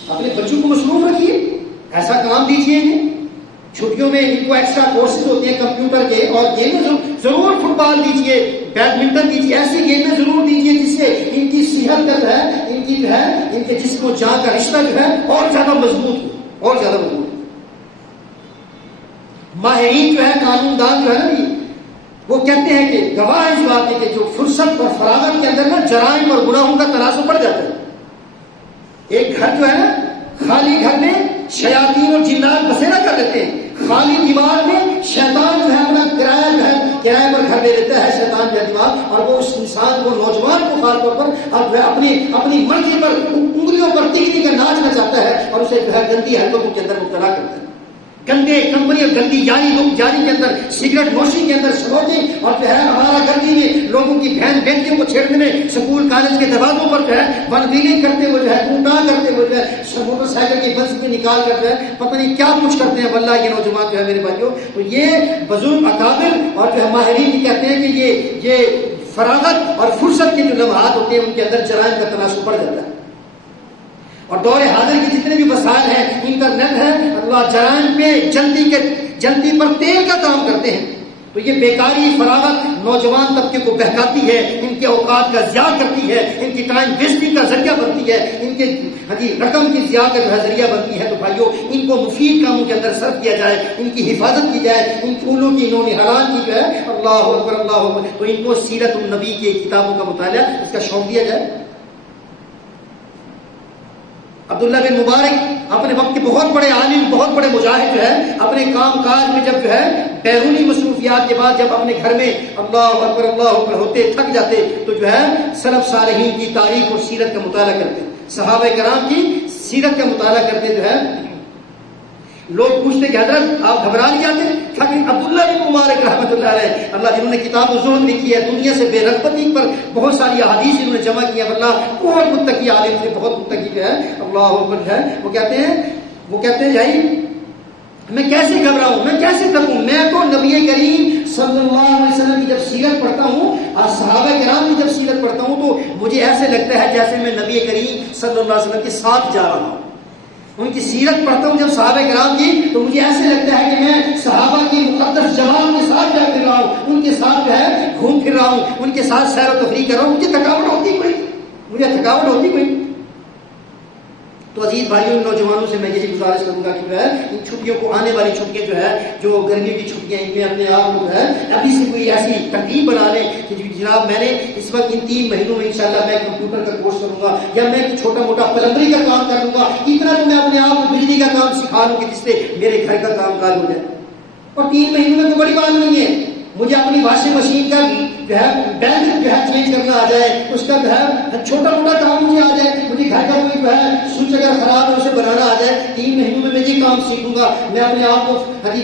اپنے بچوں کو مصروف رکھیے، ایسا کام دیجیے انہیں، چھٹیوں میں ان کو ایکسٹرا کورسز ہوتے ہیں کمپیوٹر کے، اور گیمیں ضرور فٹ بال دیجیے، بیڈمنٹن دیجیے، ایسی گیمیں ضرور دیجیے جس سے ان کی صحت کا جو ہے، ان کی جو ہے ان کے جسم و جان کا رشتہ جو ہے اور زیادہ مضبوط ہو، اور زیادہ مضبوط ہو۔ ماہرین جو ہے، قانون دان جو ہے نا، وہ کہتے ہیں کہ گواہ اس بات ہے کہ جو فرصت اور فراغت کے اندر نا جرائم اور گناہوں کا تناسب بڑھ جاتا ہے۔ ایک گھر جو ہے نا، خالی گھر میں شیاطین اور جنات بسیرا کر دیتے ہیں، خالی دیوار میں شیطان جو ہے اپنا کرایہ جو ہے کرایہ پر گھر لے لیتا ہے شیطان کا دماغ، اور وہ اس انسان کو، نوجوان کو خاص طور پر اب جو ہے اپنی مرضی پر انگلیوں پر تکلی کا ناچ نچاتا ہے، اور اسے جو ہے گندی حرکتوں کے اندر مبتلا کرتا ہے، گندے کمپنی اور گندی جاری کے اندر، سگریٹ نوشی کے اندر، سموکنگ، اور جو ہے ہمارا گندی میں لوگوں کی بہن بیٹیوں کو چھیڑنے میں، سکول کالج کے دروازوں پر جو ہے ون ویلنگ کرتے ہوئے جو ہے ٹوٹا کرتے ہوئے جو ہے موٹر سائیکل کی بس میں نکال کر جو ہے پتہ نہیں کیا کچھ کرتے ہیں واللہ یہ نوجوان جو ہے میرے بھائیوں۔ تو یہ بزرگ اکابر اور جو ہے ماہرین بھی کہتے ہیں کہ یہ فراغت اور فرصت کے جو لمحات ہوتے ہیں ان کے اندر جرائم کا تناسب پڑ جاتا ہے۔ اور دور حاضر کے جتنے بھی وسائل ہیں، انٹرنیٹ ہے، اللہ جرائم پہ جلدی پر تیل کا کام کرتے ہیں۔ تو یہ بیکاری، فراغت نوجوان طبقے کو بہکاتی ہے، ان کے اوقات کا ضیاع کرتی ہے، ان کی ٹائم ویسٹنگ کا ذریعہ بنتی ہے، ان کے رقم کی ضیاع کا جو ہے ذریعہ بنتی ہے۔ تو بھائیوں ان کو مفید کاموں کے اندر صرف کیا جائے، ان کی حفاظت کی جائے، ان پھولوں کی انہوں نے حلال کی جو ہے، اللہ اکبر اللہ اکبر، تو ان کو سیرت النبی کی کتابوں کا مطالعہ اس کا شوق دیا جائے۔ عبداللہ بن مبارک اپنے وقت کے بہت بڑے عالم، بہت بڑے مجاہد جو ہے، اپنے کام کاج میں جب جو ہے بیرونی مصروفیات کے بعد جب اپنے گھر میں اللہ اکبر ہوتے تھک جاتے تو جو ہے سلف صالحین کی تاریخ اور سیرت کا مطالعہ کرتے، صحابہ کرام کی سیرت کا مطالعہ کرتے۔ جو ہے لوگ پوچھتے کہ حضرت آپ گھبرا نہیں جاتے؟ لیکن عبداللہ بن مبارک رحمۃ اللہ علیہ، اللہ جنہوں نے کتاب الزہد لکھی ہے، دنیا سے بے رغبتی پر بہت ساری احادیث انہوں نے جمع کی ہے، اللہ بہت متقی عالم تھے، بہت متقی جو ہے، اللہ اکبر ہے، وہ کہتے ہیں بھائی میں کیسے گھبراؤں، میں کیسے تھکوں، میں تو نبی کریم صلی اللہ علیہ وسلم کی جب سیرت پڑھتا ہوں اور صحابہ کرام کی جب سیرت پڑھتا ہوں تو مجھے ایسے لگتا ہے جیسے میں نبی کریم صلی اللہ علیہ وسلم کے ساتھ جا رہا ہوں۔ ان کی سیرت پڑھتا ہوں جب صحابہ کرام کی تو مجھے ایسے لگتا ہے کہ میں صحابہ کی مقدس جماعت کے ساتھ جا پھر رہا ہوں، ان کے ساتھ جو ہے گھوم پھر رہا ہوں، ان کے ساتھ سیر و تفریح کر رہا ہوں، مجھے تھکاوٹ ہوتی کوئی۔ تو عزیز بھائیوں، ان نوجوانوں سے میں یہی گزارش کروں گا کہ جو ہے ان چھٹیوں کو، آنے والی چھٹیاں جو ہے جو گرمیوں کی چھٹیاں، ان میں اپنے آپ کو جو ہے ابھی سے کوئی ایسی ترتیب بنا لیں کہ جناب میں نے اس وقت ان 3 مہینوں میں انشاءاللہ میں کمپیوٹر کا کورس کروں گا، یا میں چھوٹا موٹا پلمبری کا کام کر لوں گا، اتنا تو میں اپنے آپ کو بجلی کا کام سکھا لوں کہ جس سے میرے گھر کا کام کاج ہو جائے۔ اور 3 مہینوں میں کوئی بڑی بات نہیں ہے، مجھے اپنی واشنگ مشین کا جو ہے بیلٹ جو ہے چینج کرنا آ جائے، اس کا جو ہے چھوٹا موٹا کام مجھے آ جائے، مجھے گھر کا کوئی جو ہے سوئچ اگر خراب ہے اسے بنانا آ جائے، 3 مہینوں میں یہ کام سیکھوں گا، میں اپنے آپ کو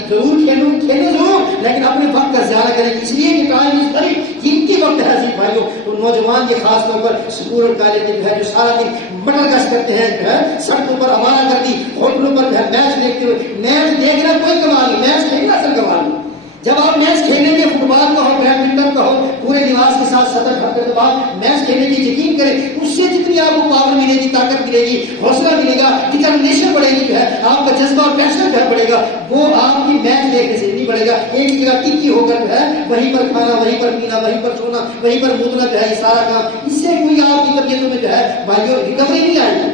ضرور کھیلوں ضرور، لیکن اپنے وقت کا ضیاع کریں، اس لیے کہ ٹائم از ویری قیمتی وقت ہے عزیز بھائیوں۔ تو نوجوان یہ خاص طور پر اسکول اور کالج جو ہے جو سارا دن مٹر گشت کرتے ہیں، جو ہے سڑکوں پر آوارہ گردی، ہوٹلوں پر جو ہے میچ دیکھتے ہوئے، میچ دیکھنا کوئی کمال نہیں، میچ کھیلنا اصل کمال نہیں۔ جب آپ میچ کھیلیں گے، فٹ بال کا ہو، بیڈمنٹن کا ہو، پورے لباس کے ساتھ سطر ڈھک کر بعد میچ کھیلنے کی یقین کریں، اس سے جتنی آپ کو پاور ملے گی، طاقت ملے گی، حوصلہ ملے گا، ڈٹرمنیشن بڑھے گی، جو ہے آپ کا جذبہ اور پیشن جو ہے بڑھے گا، وہ آپ کی میچ دیکھنے سے نہیں بڑھے گا۔ ایک جگہ ٹکی ہو کر جو ہے وہیں پر کھانا، وہیں پر پینا، وہیں پر سونا، وہیں پر مدنا جو ہے یہ سارا کام، اس سے کوئی آپ کی طبیعتوں میں جو ہے بھائیوں ریکوری نہیں آئے گی،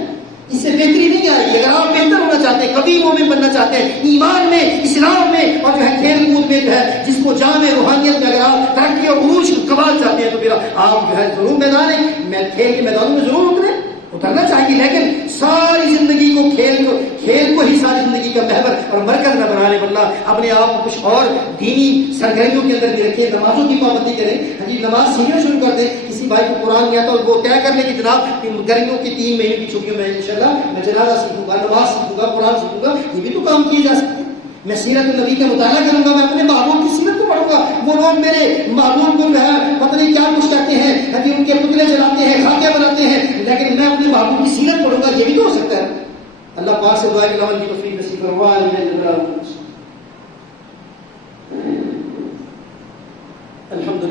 اس سے بہتری نہیں آئے گی۔ اگر آپ بہتر ہونا چاہتے ہیں، قوی مومن بننا چاہتے ہیں، ایمان میں، اسلام میں اور جو ہے کھیل کود میں جو ہے جس کو جامع روحانیت میں اگر آپ ترقی اور عروج کمال چاہتے ہیں تو پھر آپ جو ہے ضرور کھیل کے میدانوں میں ضرور اترنا چاہیے، لیکن ساری زندگی کو کھیل کو ہی ساری زندگی کا محور اور مرکز نہ بنا لیں، ورنہ اپنے آپ کو کچھ اور دینی سرگرمیوں کے اندر بھی رکھیں، نمازوں کی پابندی کریں، نماز سیکھنا شروع کر دیں۔ کسی بھائی کو قرآن نہیں آتا اور وہ طے کر لے کہ جناب گرمیوں کی 3 مہینے کی چھٹیوں میں انشاءاللہ میں جنازہ سیکھوں گا، نماز سیکھوں گا، قرآن سیکھوں گا، یہ بھی تو کام کیے جا سکتے ہیں۔ میں سیرت النبی کا مطالعہ کروں گا، میں اپنے محبوب کی سیرت کو پڑھوں گا. وہ لوگ میرے محبوب کو جو ہے پتہ نہیں کیا کچھ کرتے ہیں، ابھی ان کے پتلے جلاتے ہیں، خاکے بناتے ہیں، لیکن میں اپنے محبوب کی سیرت پڑھوں گا. یہ بھی تو ہو سکتا ہے. اللہ پاک سے دعا کہ عمل کی توفیق نصیب فرمائے. الحمد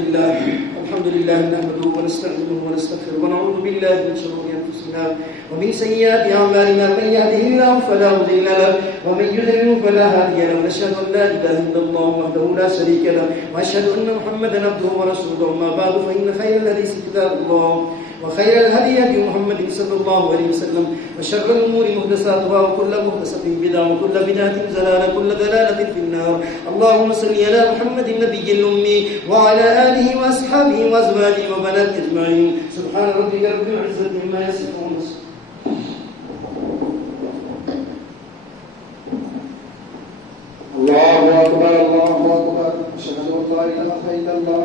لله نحمده ونستعينه ونستغفره ونعوذ بالله من شرور انفسنا ومن سيئات اعمالنا، من يهده الله فلا مضل له ومن يضلل فلا هادي له. ونشهد ان لا اله الا الله وحده لا شريك له واشهد ان محمدا عبده ورسوله. اما بعد فان خير الحديث كتاب الله وخير الهدي هدي محمد صلى الله عليه وسلم وشر الامور محدثاتها وكل محدثه بدعه وكل بدعه ضلاله وكل ضلاله في النار. اللهم صل على محمد النبي الامي وعلى اله واصحابه وازواجه وبناته اجمعين. سبحان ربك رب العزه عما يصفون. الله اكبر الله اكبر. اشهد ان لا اله الا الله.